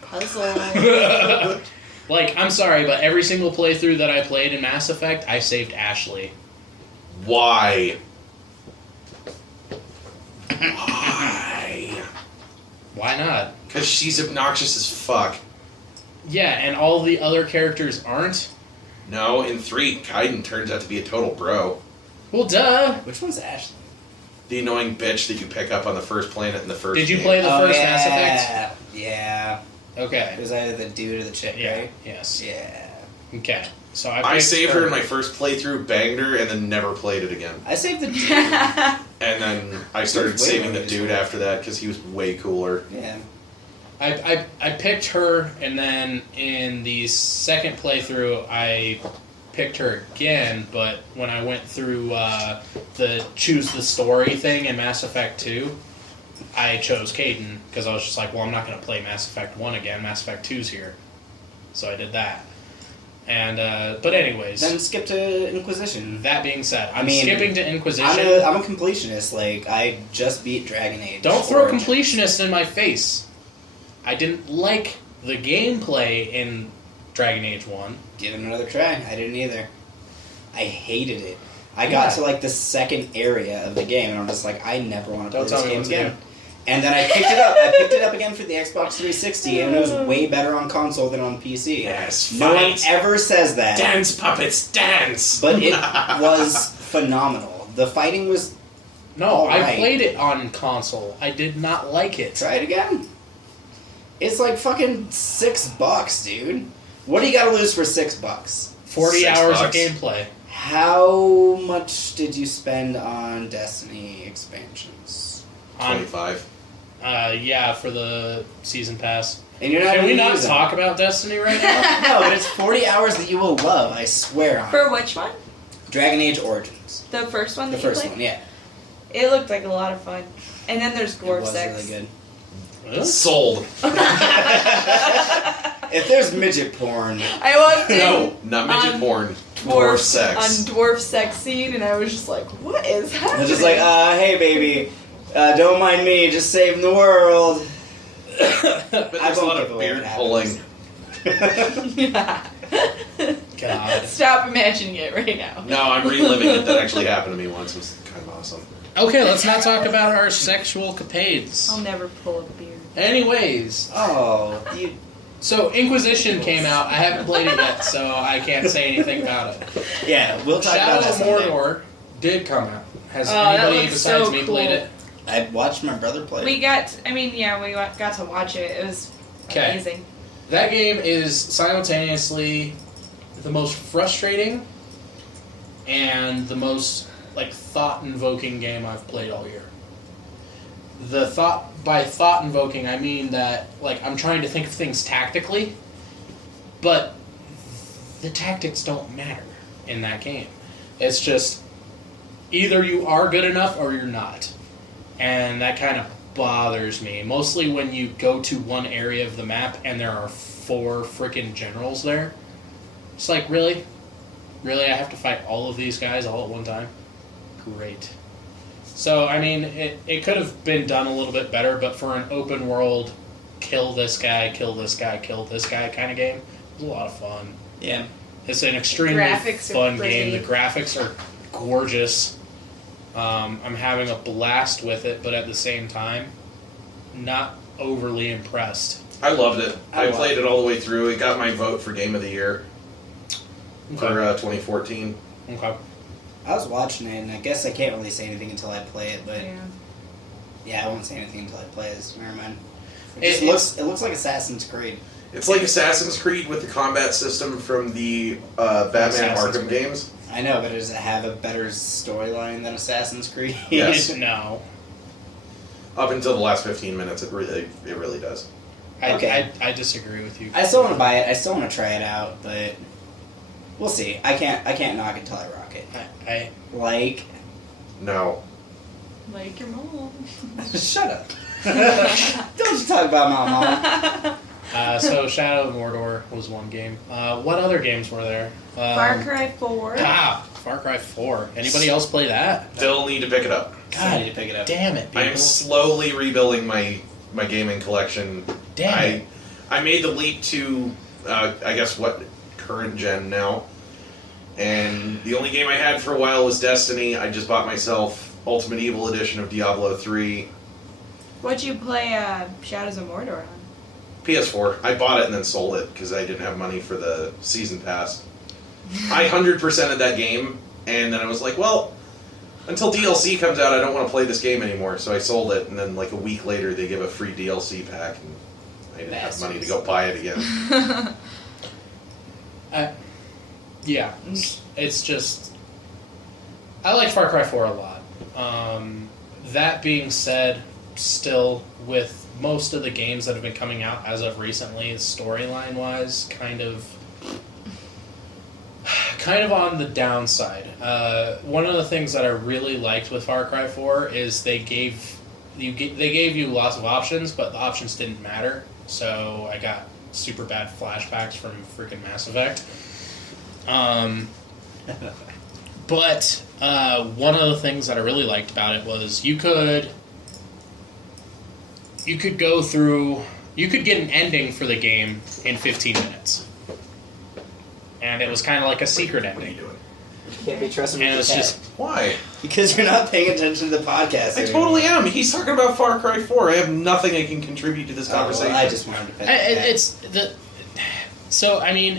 Puzzle. Like, I'm sorry, but every single playthrough that I played in Mass Effect, I saved Ashley. Why? Why? Why not? Because she's obnoxious as fuck. Yeah, and all the other characters aren't? No, in 3, Kaiden turns out to be a total bro. Well, duh. Which one's Ashley? The annoying bitch that you pick up on the first planet in the first Did you game. play the first yeah. Mass Effect? Yeah. It Okay. was either the dude or the chick, Yeah, right? yes. Yeah. Okay. So I I picked saved her in my first playthrough, banged her, and then never played it again. I saved the dude. And then I started Way saving more the dude useful. after that because he was way cooler. Yeah. I picked her, and then in the second playthrough, I picked her again, but when I went through the choose the story thing in Mass Effect 2, I chose Kaiden, because I was just like, well, I'm not going to play Mass Effect 1 again, Mass Effect 2's here. So I did that. And, but anyways, Then skip to Inquisition. that being said, I'm I mean, skipping to Inquisition. I'm a completionist. Like, I just beat Dragon Age. Don't throw Origins. completionist in my face. I didn't like the gameplay in Dragon Age 1. Give it another try. I didn't either. I hated it. I got to like the second area of the game, and I'm just like, I never want to play Don't tell this me game what to again. And then I picked it up. I picked it up again for the Xbox 360, and it was way better on console than on PC. Yes, No one fight. ever says that, Dance, puppets, dance! but it was phenomenal. The fighting was. No, All I right. played it on console. I did not like it. Try it again. It's like fucking $6, dude. What do you got to lose for $6? 40 hours of $6. gameplay. How much did you spend on Destiny expansions? On, 25. yeah, for the season pass. And you're not Can we even not using talk about Destiny right now? No, but it's 40 hours that you will love, I swear on it. For which one? Dragon Age Origins. The first one The that you first played? one, yeah. It looked like a lot of fun. And then there's It dwarf was sex. really good. Really? Sold. If there's midget porn, I walked in No, not midget On porn. Dwarf sex. on dwarf sex scene, and I was just like, "What is happening?" it's just like, hey baby, don't mind me, just saving the world. But I there's a won't lot give of away beard what pulling. God. Stop imagining it right now. No, I'm reliving it. That actually happened to me once. It was kind of awesome. Okay, let's not talk about our sexual capades. I'll never pull a beard. Anyways, Oh, you So Inquisition came out. I haven't played it yet, so I can't say anything about it. Yeah, we'll talk Shadow about that of someday. Mordor did come out. Has that anybody looks besides so me cool. played it? I watched my brother play. We got to watch it. It was 'Kay. amazing. That game is simultaneously the most frustrating and the most thought-invoking game I've played all year. By thought-invoking, I mean that I'm trying to think of things tactically, but the tactics don't matter in that game. It's just either you are good enough or you're not, and that kind of bothers me. Mostly when you go to one area of the map and there are 4 freaking generals there. It's like, really? Really, I have to fight all of these guys all at one time? Great. So, I mean, it could have been done a little bit better, but for an open world, kill this guy, kill this guy, kill this guy kind of game, it was a lot of fun. Yeah. It's an extremely Graphics are fun pretty. game. The graphics are gorgeous. I'm having a blast with it, but at the same time, not overly impressed. I loved it. I loved played it all the way through. It got my vote for Game of the Year for Okay. 2014. Okay. I was watching it, and I guess I can't really say anything until I play it, but Yeah. yeah, I won't say anything until I play it. So never mind. It It looks like Assassin's Creed. It's like Assassin's Creed with the combat system from the Batman Assassin's Arkham Creed. games. I know, but does it have a better storyline than Assassin's Creed? Yes. No. Up until the last 15 minutes, it really does. Okay. I disagree with you. I still want to buy it. I still want to try it out, but we'll see. I can't knock it until I rock it. I Like, No. Like your mom. shut up. Don't you talk about my mom. so Shadow of Mordor was one game. What other games were there? Far Cry 4. Far Cry 4. Anybody else play that? Still need to pick it up. I need to pick it up. Damn it, I am people. slowly rebuilding my gaming collection. Damn it. I made the leap to, I guess, current gen now. And the only game I had for a while was Destiny. I just bought myself Ultimate Evil Edition of Diablo 3. What'd you play Shadows of Mordor on? PS4. I bought it and then sold it because I didn't have money for the season pass. I 100%ed that game, and then I was like, well, until DLC comes out, I don't want to play this game anymore. So I sold it, and then a week later, they give a free DLC pack, and I didn't have money to go buy it again. Yeah, it's just... I like Far Cry 4 a lot. That being said, still, with most of the games that have been coming out as of recently, storyline-wise, kind of on the downside. One of the things that I really liked with Far Cry 4 is they gave you lots of options, but the options didn't matter. So I got super bad flashbacks from freaking Mass Effect. But one of the things that I really liked about it was you could go through, you could get an ending for the game in 15 minutes. And it was kind of like a secret What are you ending. doing? Can't be trusted And with it's your just, Why? because you're not paying attention to the podcast. I anymore. totally am. He's talking about Far Cry 4. I have nothing I can contribute to this Oh, well, conversation. I just wanted to pick it's the, so I mean,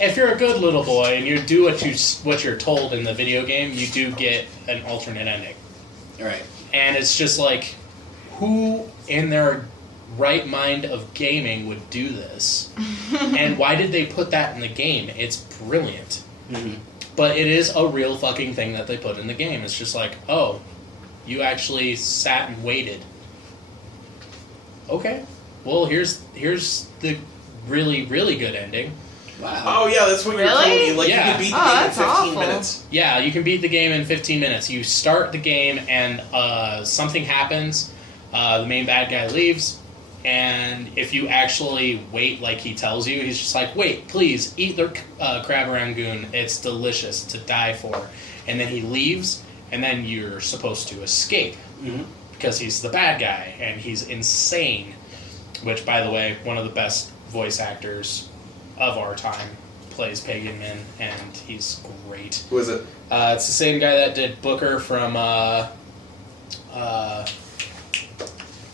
if you're a good little boy and you do what you're told in the video game, you do get an alternate ending. Right. And it's just like, who in their right mind of gaming would do this? And why did they put that in the game? It's brilliant. Mm-hmm. But it is a real fucking thing that they put in the game. It's just like, oh, you actually sat and waited. Okay. Well, here's the really, really good ending. Wow. Oh, yeah, that's what you're Really? telling me. Like, Yeah. you can beat the Oh, game in that's 15 awful. minutes. Yeah, you can beat the game in 15 minutes. You start the game and something happens. The main bad guy leaves. And if you actually wait like he tells you, he's just like, wait, please, eat the crab rangoon. It's delicious to die for. And then he leaves, and then you're supposed to escape. Mm-hmm. Because he's the bad guy, and he's insane. Which, by the way, one of the best voice actors of our time plays Pagan Min, and he's great. Who is it? It's the same guy that did Booker from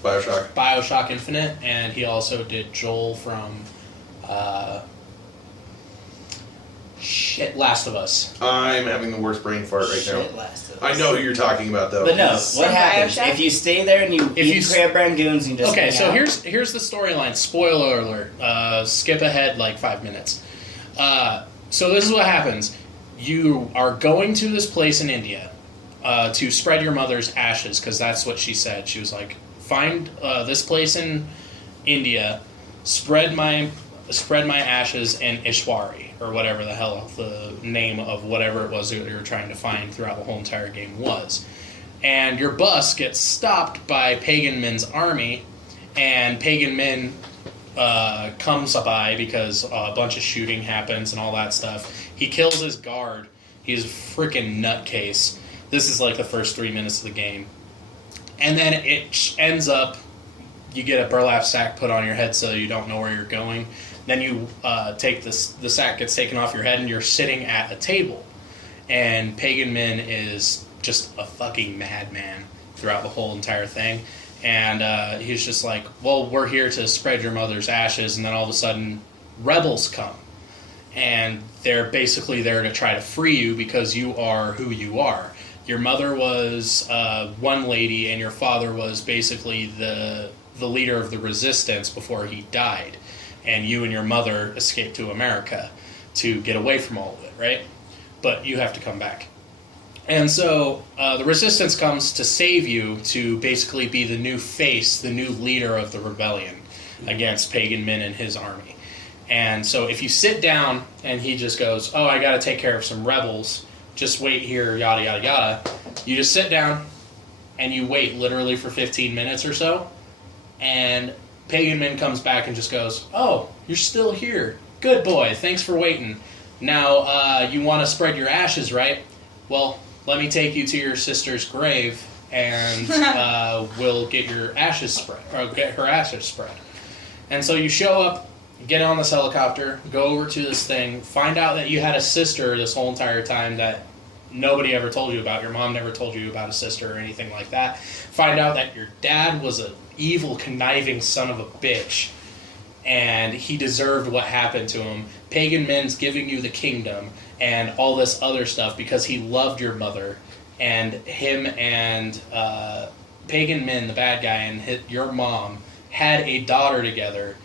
Bioshock Infinite, and he also did Joel from Last of Us. I'm having the worst brain fart right now. Last of Us. I know who you're talking about, though. But no, He's- what happens Bioshock? if you stay there and you eat crab rangoons and you just Okay, hang so out? here's the storyline. Spoiler alert. Skip ahead like 5 minutes. So this is what happens. You are going to this place in India to spread your mother's ashes, because that's what she said. She was like, find this place in India, spread my ashes in Ishwari, or whatever the hell the name of whatever it was that you were trying to find throughout the whole entire game was. And your bus gets stopped by Pagan Min's army, and Pagan Min comes by because a bunch of shooting happens and all that stuff. He kills his guard. He's a freaking nutcase. This is like the first 3 minutes of the game. And then it ends up, you get a burlap sack put on your head so you don't know where you're going. Then you take the sack gets taken off your head and you're sitting at a table. And Pagan Min is just a fucking madman throughout the whole entire thing. And he's just like, well, we're here to spread your mother's ashes. And then all of a sudden, rebels come. And they're basically there to try to free you because you are who you are. Your mother was one lady, and your father was basically the leader of the resistance before he died. And you and your mother escaped to America to get away from all of it, right? But you have to come back. And so the resistance comes to save you, to basically be the new face, the new leader of the rebellion against Pagan Min and his army. And so if you sit down and he just goes, oh, I got to take care of some rebels, just wait here, yada, yada, yada. You just sit down and you wait literally for 15 minutes or so. And Pagan Min comes back and just goes, oh, you're still here. Good boy, thanks for waiting. Now, you want to spread your ashes, right? Well, let me take you to your sister's grave and we'll get your ashes spread, or get her ashes spread. And so you show up, get on this helicopter, go over to this thing, find out that you had a sister this whole entire time that nobody ever told you about. Your mom never told you about a sister or anything like that. Find out that your dad was an evil, conniving son of a bitch, and he deserved what happened to him. Pagan Min's giving you the kingdom and all this other stuff because he loved your mother, and him and Pagan Min, the bad guy, and your mom had a daughter together.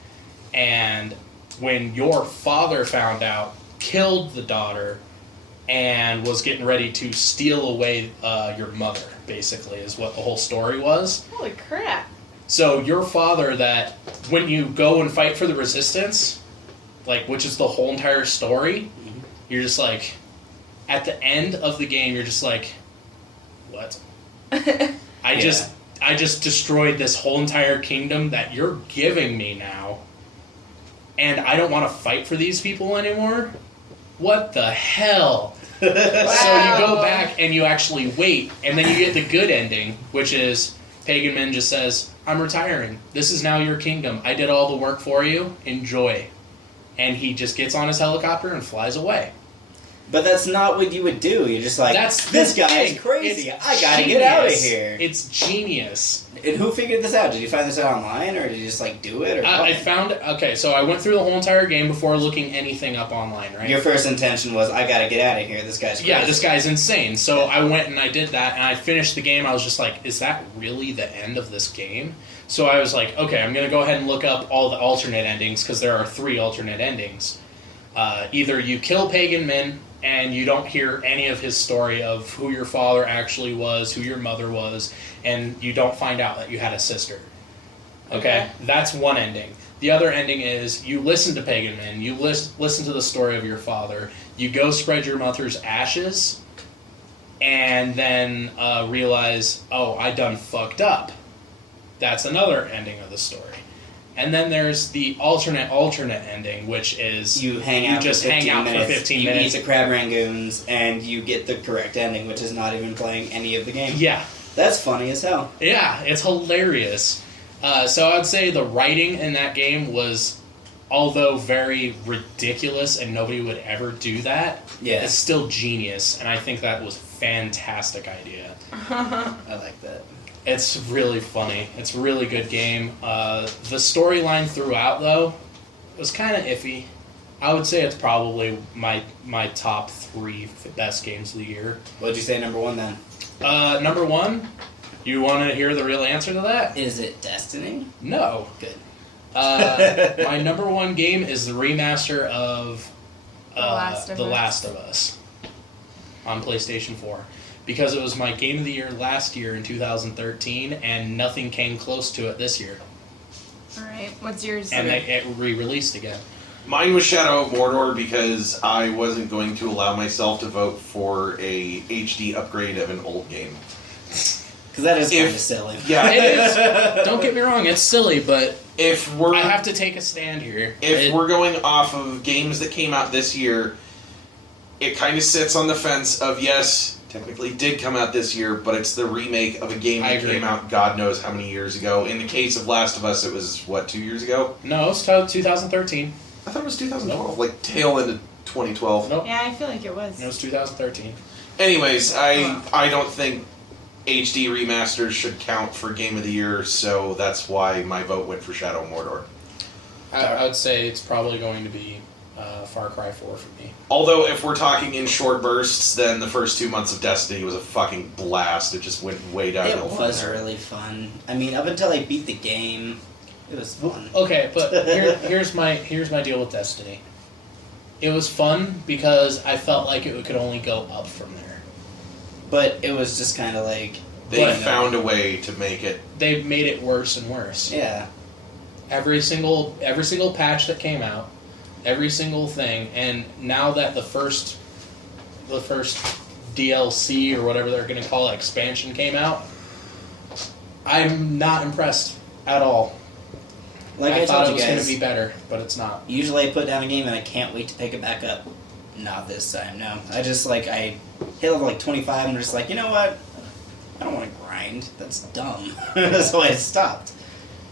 And when your father found out, killed the daughter, and was getting ready to steal away your mother, basically, is what the whole story was. Holy crap. So your father, that when you go and fight for the resistance, like, which is the whole entire story, you're just like, at the end of the game, you're just like, what? I just destroyed this whole entire kingdom that you're giving me now, and I don't want to fight for these people anymore? What the hell? So you go back and you actually wait, and then you get the good ending, which is Pagan Min just says, I'm retiring. This is now your kingdom. I did all the work for you. Enjoy. And he just gets on his helicopter and flies away. But that's not what you would do. You're just like, this guy is crazy. I gotta get out of here. It's genius. And who figured this out? Did you find this out online, or did you just like do it? Or I found okay. So I went through the whole entire game before looking anything up online. Right. Your first intention was, I gotta get out of here. This guy's crazy. Yeah, this guy's insane. So I went and I did that, and I finished the game. I was just like, is that really the end of this game? So I was like, okay, I'm gonna go ahead and look up all the alternate endings, because there are 3 alternate endings. Either you kill Pagan Min and you don't hear any of his story of who your father actually was, who your mother was, and you don't find out that you had a sister. Okay? That's one ending. The other ending is you listen to Pagan Min, you listen to the story of your father, you go spread your mother's ashes, and then realize, oh, I done fucked up. That's another ending of the story. And then there's the alternate ending, which is you hang out for 15 minutes. You eat the crab rangoons, and you get the correct ending, which is not even playing any of the game. Yeah. That's funny as hell. Yeah, it's hilarious. So I'd say the writing in that game was, although very ridiculous and nobody would ever do that, it's still genius, and I think that was a fantastic idea. I like that. It's really funny. It's a really good game. The storyline throughout, though, was kind of iffy. I would say it's probably my top 3 best games of the year. What'd you say number 1 then? Number 1, you want to hear the real answer to that? Is it Destiny? No. Good. My number 1 game is the remaster of The Last of Us on PlayStation 4. Because it was my game of the year last year in 2013, and nothing came close to it this year. Alright, what's yours? And it re-released again. Mine was Shadow of Mordor because I wasn't going to allow myself to vote for a HD upgrade of an old game. Because that is kind of silly. Yeah, It is. Don't get me wrong, it's silly, but if we're I have to take a stand here. if we're going off of games that came out this year, it kind of sits on the fence of yes, technically did come out this year, but it's the remake of a game I that agree. came out God knows how many years ago. In the case of Last of Us, it was, 2 years ago? No, it's 2013. I thought it was 2012, like tail end of 2012. Nope. Yeah, I feel like it was. It was 2013. Anyways, I don't think HD remasters should count for Game of the Year, so that's why my vote went for Shadow of Mordor. I would say it's probably going to be Far Cry 4 for me. Although, if we're talking in short bursts, then the first 2 months of Destiny was a fucking blast. It just went way downhill. It was really fun. I mean, up until I beat the game, it was fun. Okay, but here's my deal with Destiny. It was fun because I felt like it could only go up from there. But it was just kind of like... They found a way to make it. They made it worse and worse. Yeah. Every single patch that came out, every single thing, and now that the first DLC or whatever they're going to call it, expansion came out, I'm not impressed at all. Like I thought told it you was going to guys, be better, but it's not. usually I put down a game and I can't wait to pick it back up. Not this time, no. I just I hit level 25 and I'm just like, you know what? I don't want to grind. That's dumb. So I stopped.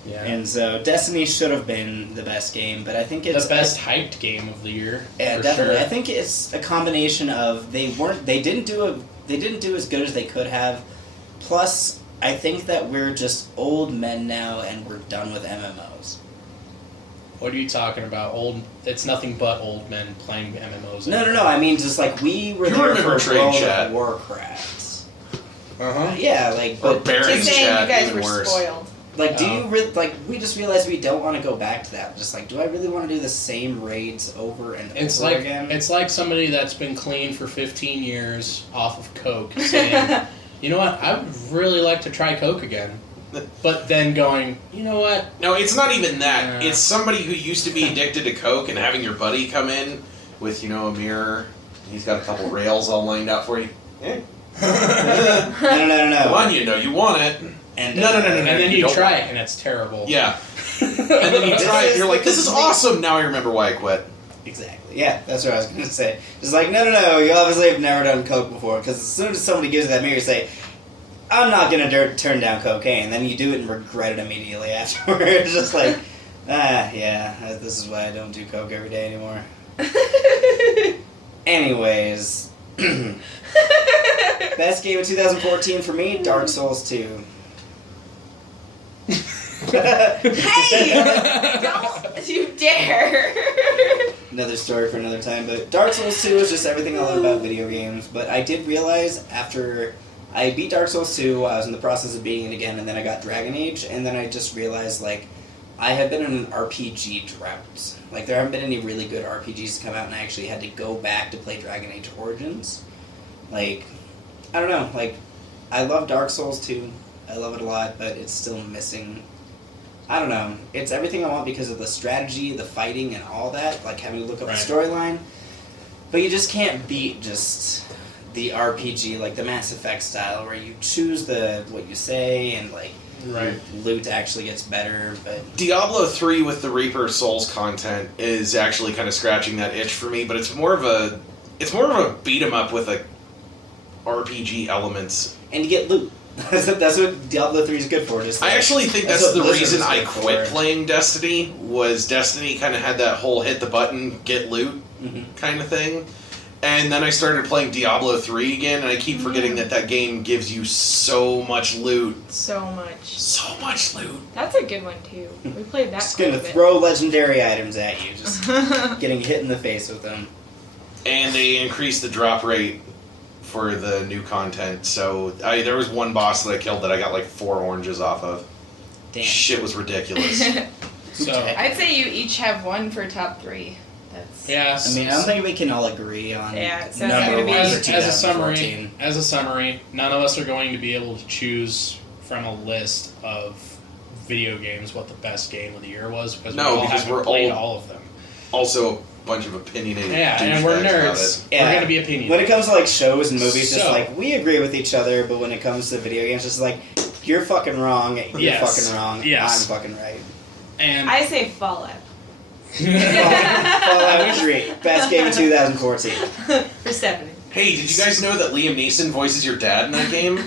Yeah. And so Destiny should have been the best game, but I think it's the best hyped game of the year. Yeah, for definitely. Sure. I think it's a combination of they didn't do as good as they could have. Plus, I think that we're just old men now and we're done with MMOs. What are you talking about? It's nothing but old men playing MMOs. No. I mean, just we were You there remember for Trade World Chat. of Warcraft. Uh-huh. Yeah, Or but Baron Just saying Chat, you guys even were worse. spoiled. do you we just realized we don't want to go back to that. Just do I really want to do the same raids over and It's over like again? it's like somebody that's been clean for 15 years off of coke saying, "You know what? I would really like to try coke again." But then going, "You know what? No, it's not even that. Yeah. It's somebody who used to be addicted to coke and having your buddy come in with, a mirror. He's got a couple rails all lined out for you. Yeah. No. Come on, you want it. And No. And then you don't try want it and it's terrible." Yeah. And then you try it, is you're like, this is the- awesome, now I remember why I quit. Exactly. Yeah, that's what I was going to say. Just no. You obviously have never done coke before, because as soon as somebody gives you that mirror, you say, I'm not going to turn down cocaine. Then you do it and regret it immediately afterwards. It's just yeah, this is why I don't do coke every day anymore. Anyways. Best game of 2014 for me, Dark Souls 2. Hey! Don't you dare! Another story for another time, but Dark Souls 2 is just everything I love about video games. But I did realize after I beat Dark Souls 2, I was in the process of beating it again, and then I got Dragon Age, and then I just realized, I have been in an RPG drought. There haven't been any really good RPGs to come out, and I actually had to go back to play Dragon Age Origins. I don't know, I love Dark Souls 2. I love it a lot, but it's still missing... I don't know. It's everything I want because of the strategy, the fighting, and all that. Having to look up the storyline. But you just can't beat just the RPG, the Mass Effect style, where you choose what you say, and loot actually gets better. But Diablo 3 with the Reaper Souls content is actually kind of scratching that itch for me, but it's more of a beat 'em up with RPG elements. And you get loot. That's what Diablo 3 is good for. I actually think that's the what reason Blizzard I is good quit for. playing Destiny, was Destiny kind of had that whole hit the button, get loot Mm-hmm. kind of thing. And then I started playing Diablo 3 again, and I keep forgetting that game gives you so much loot. So much. So much loot. That's a good one too. We played that. Just quite a gonna bit. throw legendary items at you, just getting hit in the face with them. And they increased the drop rate for the new content. So there was one boss that I killed that I got like 4 oranges off of. Damn. Shit was ridiculous. So I'd say you each have one for top 3. That's yeah. I mean, I don't think we can all agree on Yeah, it sounds number gonna be- one for as a summary, 2014. none of us are going to be able to choose from a list of video games what the best game of the year was because No, we all because haven't we're played all- all of them. Also, a bunch of opinionated Yeah, and we're douchebags about nerds. it. Yeah. We're going to be opinionated. When it comes to like shows and movies, just So- like we agree with each other, but when it comes to video games, just like you're fucking wrong, you're Yes. fucking wrong, Yes. I'm fucking right. And I say Fallout Fallout 3, best game of 2014. for Stephanie. Hey, did you guys know that Liam Neeson voices your dad in that game?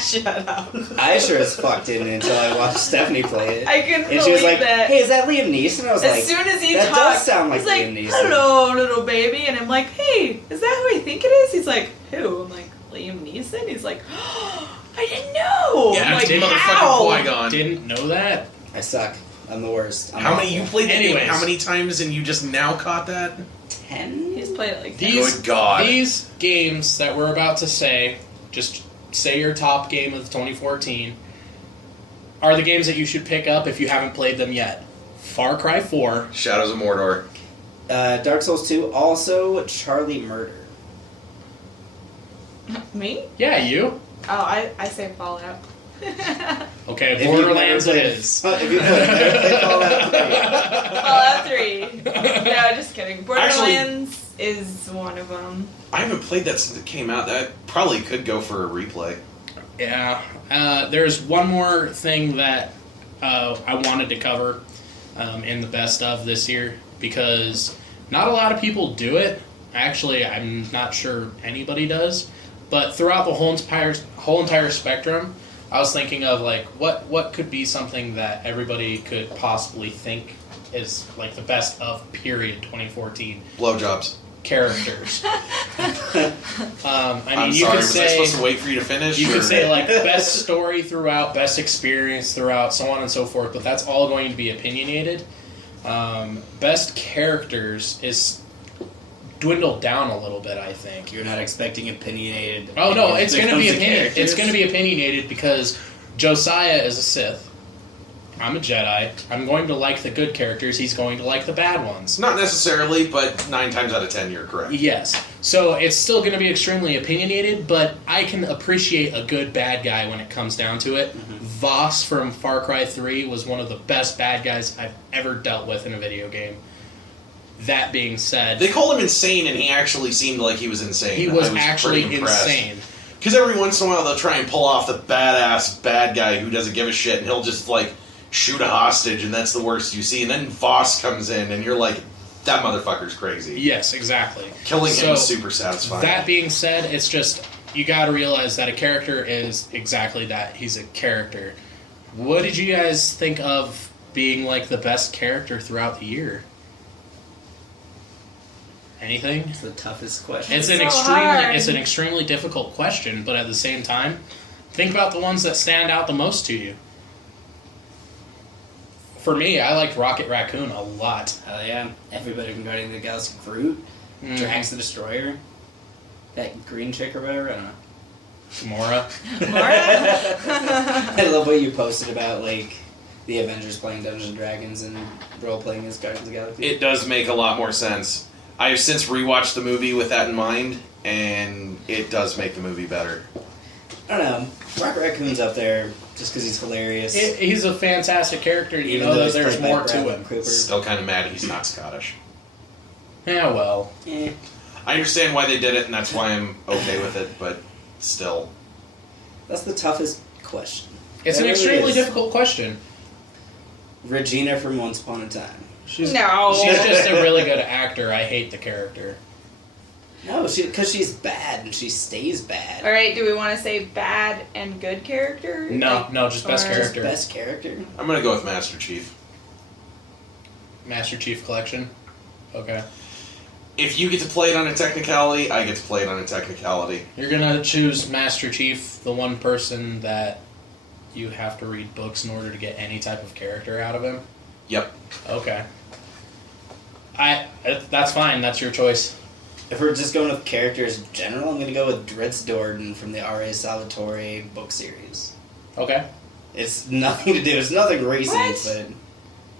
Shut up. I sure as fuck didn't until I watched Stephanie play it. I couldn't And she was believe like, that. "Hey, is that Liam Neeson?" I was As like, soon as he that talked, does sound like he's like, Liam Neeson. "Hello, little baby," and I'm like, "Hey, is that who I think it is?" He's like, "Who?" I'm like, "Liam Neeson." He's like, "Oh, I didn't know." Yeah, I'm like, it's motherfucking "How?" Qui-Gon. didn't know that. I suck. I'm the worst. I'm How many awful. you played the game? Anyways. How many times and you just now caught that? 10? He's played it like that. These, Good God. These games that we're about to say, just say your top game of 2014, are the games that you should pick up if you haven't played them yet. Far Cry 4. Shadows of Mordor. Dark Souls 2, also Charlie Murder. Me? Yeah, you. Oh, I say Fallout. Okay, If you've Borderlands never it played- is. If you play Fallout 3. Fallout 3. No, just kidding. Borderlands is one of them. I haven't played that since it came out. That probably could go for a replay. Yeah. There's one more thing that I wanted to cover in the best of this year because not a lot of people do it. Actually, I'm not sure anybody does. But throughout the whole entire spectrum, I was thinking of like what could be something that everybody could possibly think is like the best of period 2014 Blowjobs. characters. I mean, I'm you sorry, could was say I supposed to wait for you to finish? you or- could say like best story throughout, best experience throughout, so on and so forth. But that's all going to be opinionated. Best characters is dwindled down a little bit, I think. You're not expecting opinionated. Oh no, opinions it's when it going to be comes to opinionated. It's characters. going to be opinionated because Josiah is a Sith. I'm a Jedi. I'm going to like the good characters. He's going to like the bad ones. Not necessarily, but 9 times out of 10 you're correct. Yes. So it's still going to be extremely opinionated, but I can appreciate a good bad guy when it comes down to it. Voss from Far Cry 3 was one of the best bad guys I've ever dealt with in a video game. That being said, They called him insane, and he actually seemed like he was insane. he was I actually pretty impressed. insane. Because every once in a while they'll try and pull off the badass bad guy who doesn't give a shit, and he'll just like shoot a hostage, and that's the worst you see. And then Voss comes in, and you're like, that motherfucker's crazy. Yes, exactly. Killing him So, is super satisfying. That being said, it's just, you got to realize that a character is exactly that. He's a character. What did you guys think of being like the best character throughout the year? Anything? It's the toughest question. It's so an hard. extremely difficult question, but at the same time, think about the ones that stand out the most to you. For me, I liked Rocket Raccoon a lot. Hell yeah. Everybody from Guardians of the Galaxy. Groot, Drax the Destroyer, that green chick or whatever, I don't know. Gamora. Mara? I love what you posted about, like, the Avengers playing Dungeons & Dragons and role-playing as Guardians of the Galaxy. It does make a lot more sense. I have since rewatched the movie with that in mind, and it does make the movie better. I don't know. Rocket Raccoon's up there just because he's hilarious. He's a fantastic character. You Even know though that he's there's played by more to Bradley him. Cooper. Still kind of mad he's not Scottish. Yeah, well. Eh. I understand why they did it, and that's why I'm okay with it, but still. That's the toughest question. It's That an really extremely is. difficult question. Regina from Once Upon a Time. She's No. She's just a really good actor. I hate the character. No, because she's bad and she stays bad. Alright, do we want to say bad and good character? No, Like, no, just best or- Just character. best character. I'm gonna go with Master Chief. Master Chief Collection. Okay. if you get to play it on a technicality, I get to play it on a technicality. You're gonna choose Master Chief, the one person that you have to read books in order to get any type of character out of him? Yep. Okay. That's fine. That's your choice. If we're just going with characters in general, I'm going to go with Dritz Dorden from the R.A. Salvatore book series. Okay. It's nothing to do. It's nothing recent, What?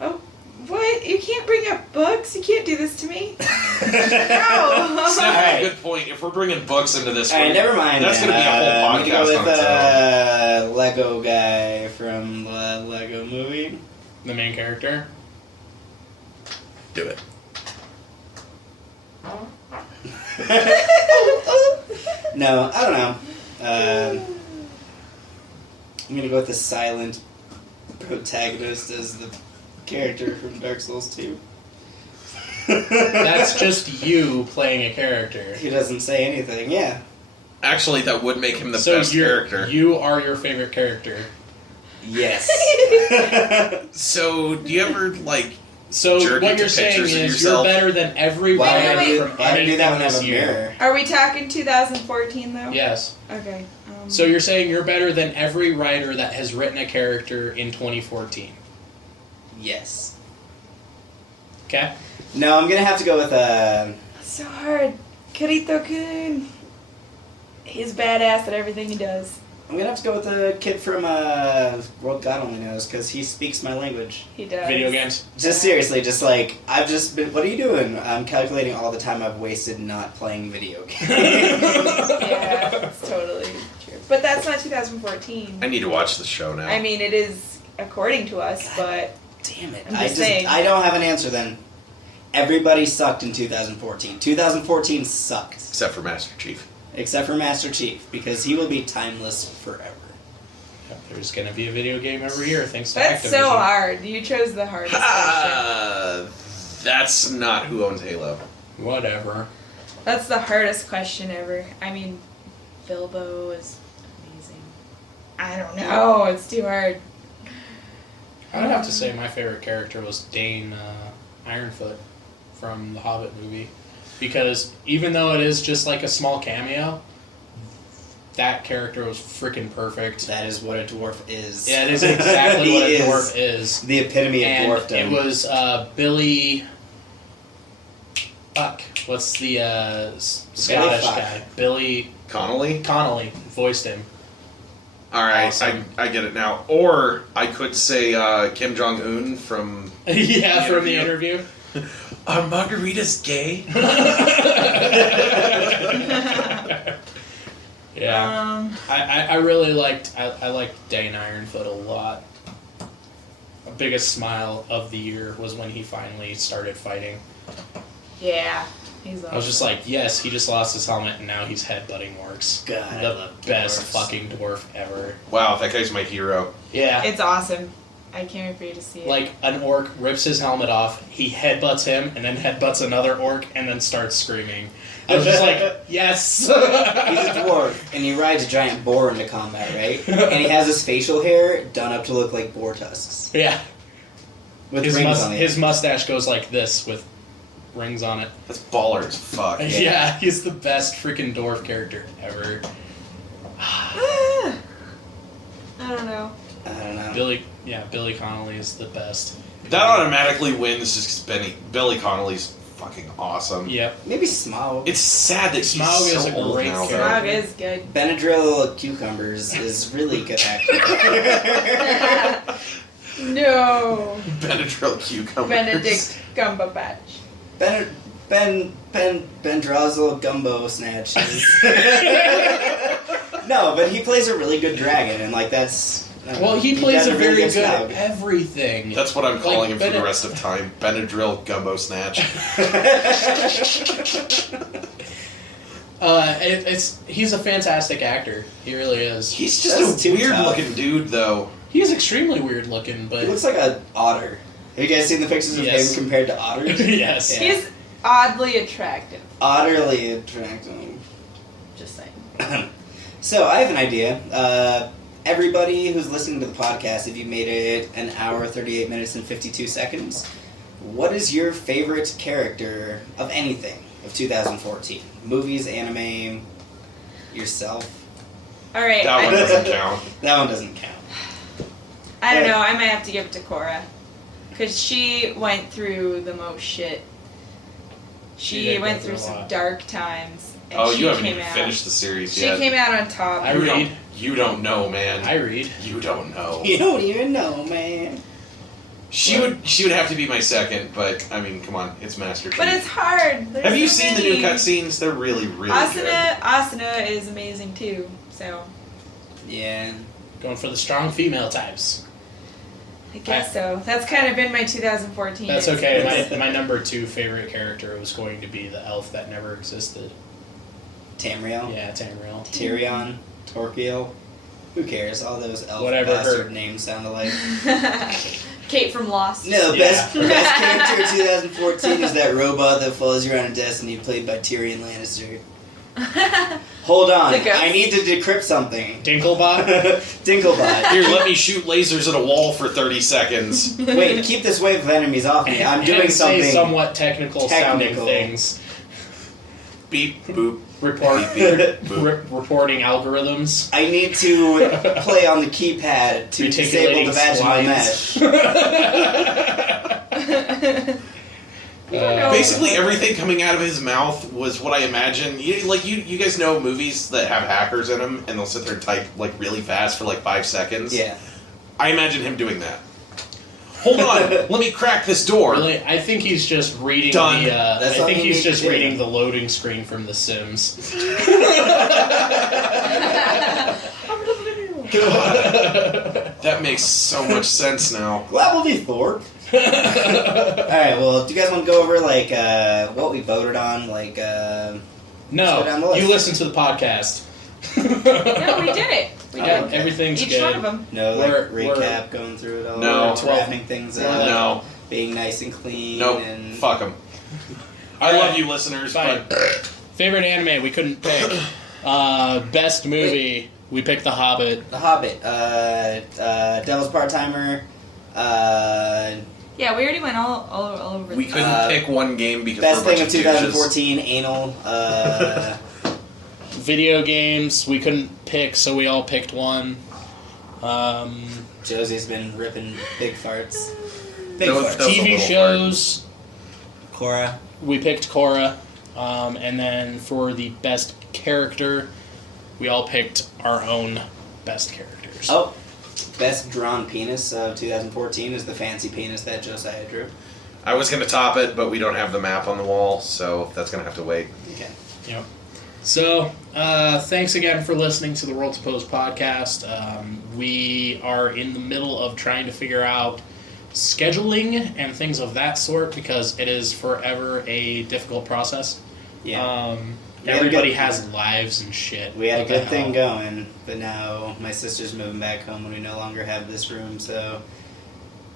Oh, what? You can't bring up books? You can't do this to me? but. No! Steph's Alright. a good point. If we're bringing books into this, Alright, never mind. That's going to be a whole I'm gonna podcast go on with its own. Lego guy from the Lego movie. The main character. Do it. No, I don't know. I'm gonna go with the silent protagonist as the character from Dark Souls 2. That's just you playing a character. He doesn't say anything, yeah. Actually, that would make him the So best character. you are your favorite character. Yes. So, do you ever, like... So Jerk what into you're saying pictures of is yourself. you're better than every Why writer wait, from why do anything that when I have this a year. mirror? Are we talking 2014 though? Yes. Okay. So you're saying you're better than every writer that has written a character in 2014. Yes. Okay? No, I'm gonna have to go with So hard. Kirito-kun. He's badass at everything he does. I'm gonna have to go with the kid from World God Only Knows, because he speaks my language. He does. Video games. Just seriously, just like, I've just been, what are you doing? I'm calculating all the time I've wasted not playing video games. Yeah, that's totally true. But that's not 2014. I need to watch the show now. I mean, it is according to us, but Damn it. I'm just saying. I don't have an answer then. Everybody sucked in 2014. 2014 sucked. Except for Master Chief. Except for Master Chief, because he will be timeless forever. There's going to be a video game every year thanks to that's Activision. so hard. You chose the hardest question. That's not who owns Halo. Whatever. That's the hardest question ever. I mean, Bilbo is amazing. I don't know. It's too hard. I would have to say my favorite character was Dane Ironfoot from the Hobbit movie. Because even though it is just like a small cameo, that character was freaking perfect. That is what a dwarf is. Yeah, it is exactly what He a dwarf is. The epitome of And dwarfdom. it was Billy... Fuck. What's the Scottish Fuck. guy? Billy Connolly? Connolly voiced him. Alright, Awesome. I get it now. Or I could say Kim Jong-un from... Yeah, The from the interview. Are margaritas gay? Yeah. I really liked I liked Dane Ironfoot a lot. The biggest smile of the year was when he finally started fighting. Yeah, he's awesome. I was just like, yes, he just lost his helmet and now he's headbutting orcs. God, I the love best dwarves. fucking dwarf ever. Wow, that guy's my hero. Yeah. It's awesome. I can't wait for you to see it. Like, an orc rips his helmet off, he headbutts him, and then headbutts another orc, and then starts screaming. I was just like, yes! He's a dwarf, and he rides a giant boar into combat, right? And he has his facial hair done up to look like boar tusks. Yeah. With His, rings on it. his mustache goes like this with rings on it. That's baller as fuck. Yeah, he's the best freaking dwarf character ever. I don't know. I don't know. Billy Connolly is the best. That automatically wins just because Billy Connolly's fucking awesome. Yep. Maybe Smaug. It's sad that he's Smaug is so a old great now, though. character. Smog is good. Benadryl Cucumbers is really good acting. No. Benadryl cucumbers. Benedict Cumberbatch. Bendrazzle Gumbo Snatches. No, but he plays a really good dragon, and like that's. Well, he plays does a very good good Smaug. everything. That's what I'm calling him for the Benedict- rest of time. Benadryl Gumbo Snatch. He's a fantastic actor. He really is. He's just That's a too weird tough. looking dude, though. He's extremely weird looking, He but looks like an otter. Have you guys seen the pictures of Yes. him compared to otters? yes. Yeah. He's oddly attractive. Utterly attractive. Just saying. So I have an idea. Everybody who's listening to the podcast, if you made it an hour, 38 minutes, and 52 seconds, what is your favorite character of anything? of 2014. Movies, anime, yourself. All right. That one doesn't count. That one doesn't count. I don't know. I might have to give it to Cora. Because she went through the most shit. She She did went go through through a some lot. dark times. And Oh, she you haven't came even out. finished the series She yet. came out on top. I You read. don't- You don't know, man. I read. You don't know. You don't even know, man. She would have to be my second, but I mean, come on, it's Master Chief. But it's hard. There's Have you so seen the many. new cutscenes? They're really, really good. Asuna is amazing too. So Yeah. Going for the strong female types. I guess so. That's kind of been my 2014. That's experience. okay. My number 2 favorite character was going to be the elf that never existed. Tamriel. Yeah, Tamriel. Tyrion. Torquil. Who cares? All those elf Whatever bastard her- names sound alike. Kate from Lost. No, Yeah. best character of 2014 is that robot that follows you around in Destiny, played by Tyrion Lannister. Hold on, The ghost. I need to decrypt something. Dinklebot? Dinklebot. Here, let me shoot lasers at a wall for 30 seconds. Wait, keep this wave of enemies off me. I'm doing And say something. somewhat technical sounding technical. things. Beep, boop. Reporting algorithms. I need to play on the keypad to disable the vaginal splines. mesh. Basically, everything coming out of his mouth was what I imagine. You guys know movies that have hackers in them, and they'll sit there and type like really fast for like 5 seconds. Yeah. I imagine him doing that. Hold on, let me crack this door. Really, I think he's just reading Done. the. That's I all think you he's need to just do. reading the loading screen from The Sims. That makes so much sense now. Glabbledy Thorpe. Alright, well, do you guys want to go over, like, what we voted on? Like, Go down the No, list. you listen to the podcast. No, we did it. We Oh, did okay. Everything's each good. one of them. no, like, We're- recap, going through it all? No. Wrapping things We're up. like- No, Being nice and clean. nope, And fuck him. I Alright. love you, listeners, Fine. but Favorite anime we couldn't pick. Best movie we picked The Hobbit. The Hobbit. Devil's Part-Timer. Yeah, we already went all over. we this. couldn't pick one game because Best we're a thing bunch of of douches. 2014, Anal. Video games we couldn't pick, so we all picked one. Josie's been ripping big farts. Big That was- farts. that was a TV little shows Cora. we picked Korra. And then for the best character, we all picked our own best characters. Oh, best drawn penis of 2014 is the fancy penis that Josiah drew. I was gonna top it, but we don't have the map on the wall, so that's gonna have to wait. Okay. Yep. So, thanks again for listening to the Roll2Pose podcast. We are in the middle of trying to figure out scheduling and things of that sort because it is forever a difficult process. Yeah. We had a Everybody good- has lives and shit. We had a What the good thing hell? going, but now my sister's moving back home and we no longer have this room, so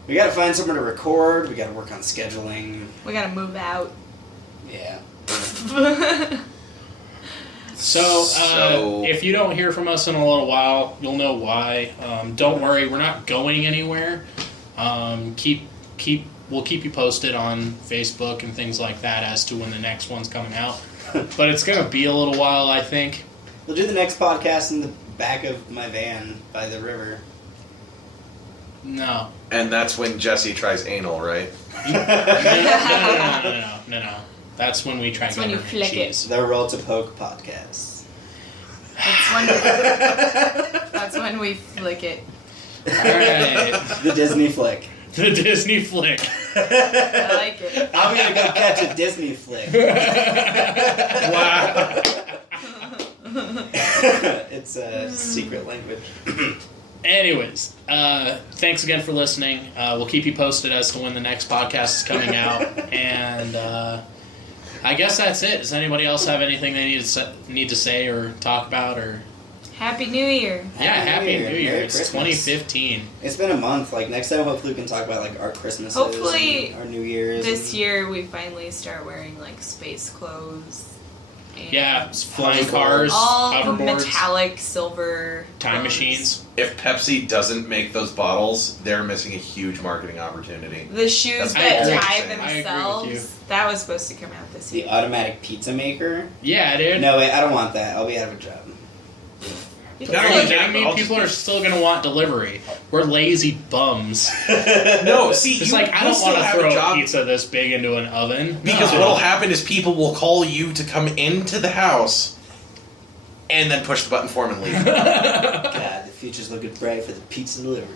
we gotta find somewhere to record, we gotta work on scheduling. We gotta move out. Yeah. So, if you don't hear from us in a little while, you'll know why. Don't worry, we're not going anywhere. We'll keep you posted on Facebook and things like that as to when the next one's coming out. But it's gonna be a little while, I think. We'll do the next podcast in the back of my van by the river. No. And that's when Jesse tries anal, right? No. That's when we try That's when you government flick it. cheese. The Roll2Poke podcast. That's when we flick it. Alright. The Disney flick. The Disney flick. I like it. I'm gonna go catch a Disney flick. Wow. It's a secret language. Anyways, thanks again for listening. We'll keep you posted as to when the next podcast is coming out. And I guess that's it. Does anybody else have anything they need to say or talk about? Or Happy New Year. Happy New Year. Merry It's Christmas. 2015. It's been a month. Like next time, hopefully, we can talk about like our Christmases, Hopefully and our New Year's. This year we finally start wearing like space clothes and Yeah, it's flying Hoverboards. cars, all hoverboards, metallic silver time ones. machines. If Pepsi doesn't make those bottles, they're missing a huge marketing opportunity. The shoes I that agree. tie I agree with you. themselves. That was supposed to come out this The year. automatic pizza maker. Yeah, dude. No, wait, I don't want that. I'll be out of a job. You Are can you still- kidding me? I'll just People be- are still gonna want delivery. We're lazy bums. No, see, It's you, like I you'll don't want still to have a throw a job pizza this big into an oven. because No. what'll happen is people will call you to come into the house, and then push the button for them and leave. God, the future's looking bright for the pizza delivery.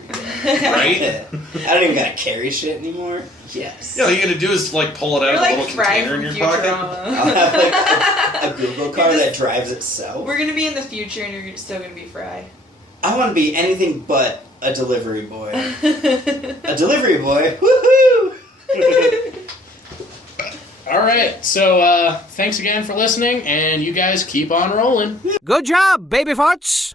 Right? I don't even gotta carry shit anymore. Yes. Yeah, all you gotta do is like pull it out You're of a like little Fry container in from your pocket. I'll Futurama. have like a Google car You're just- that drives itself. We're gonna be in the future, and you're still gonna be Fry. I want to be anything but a delivery boy. A delivery boy. Woohoo! All right, so thanks again for listening, and you guys keep on rolling. Good job, baby farts.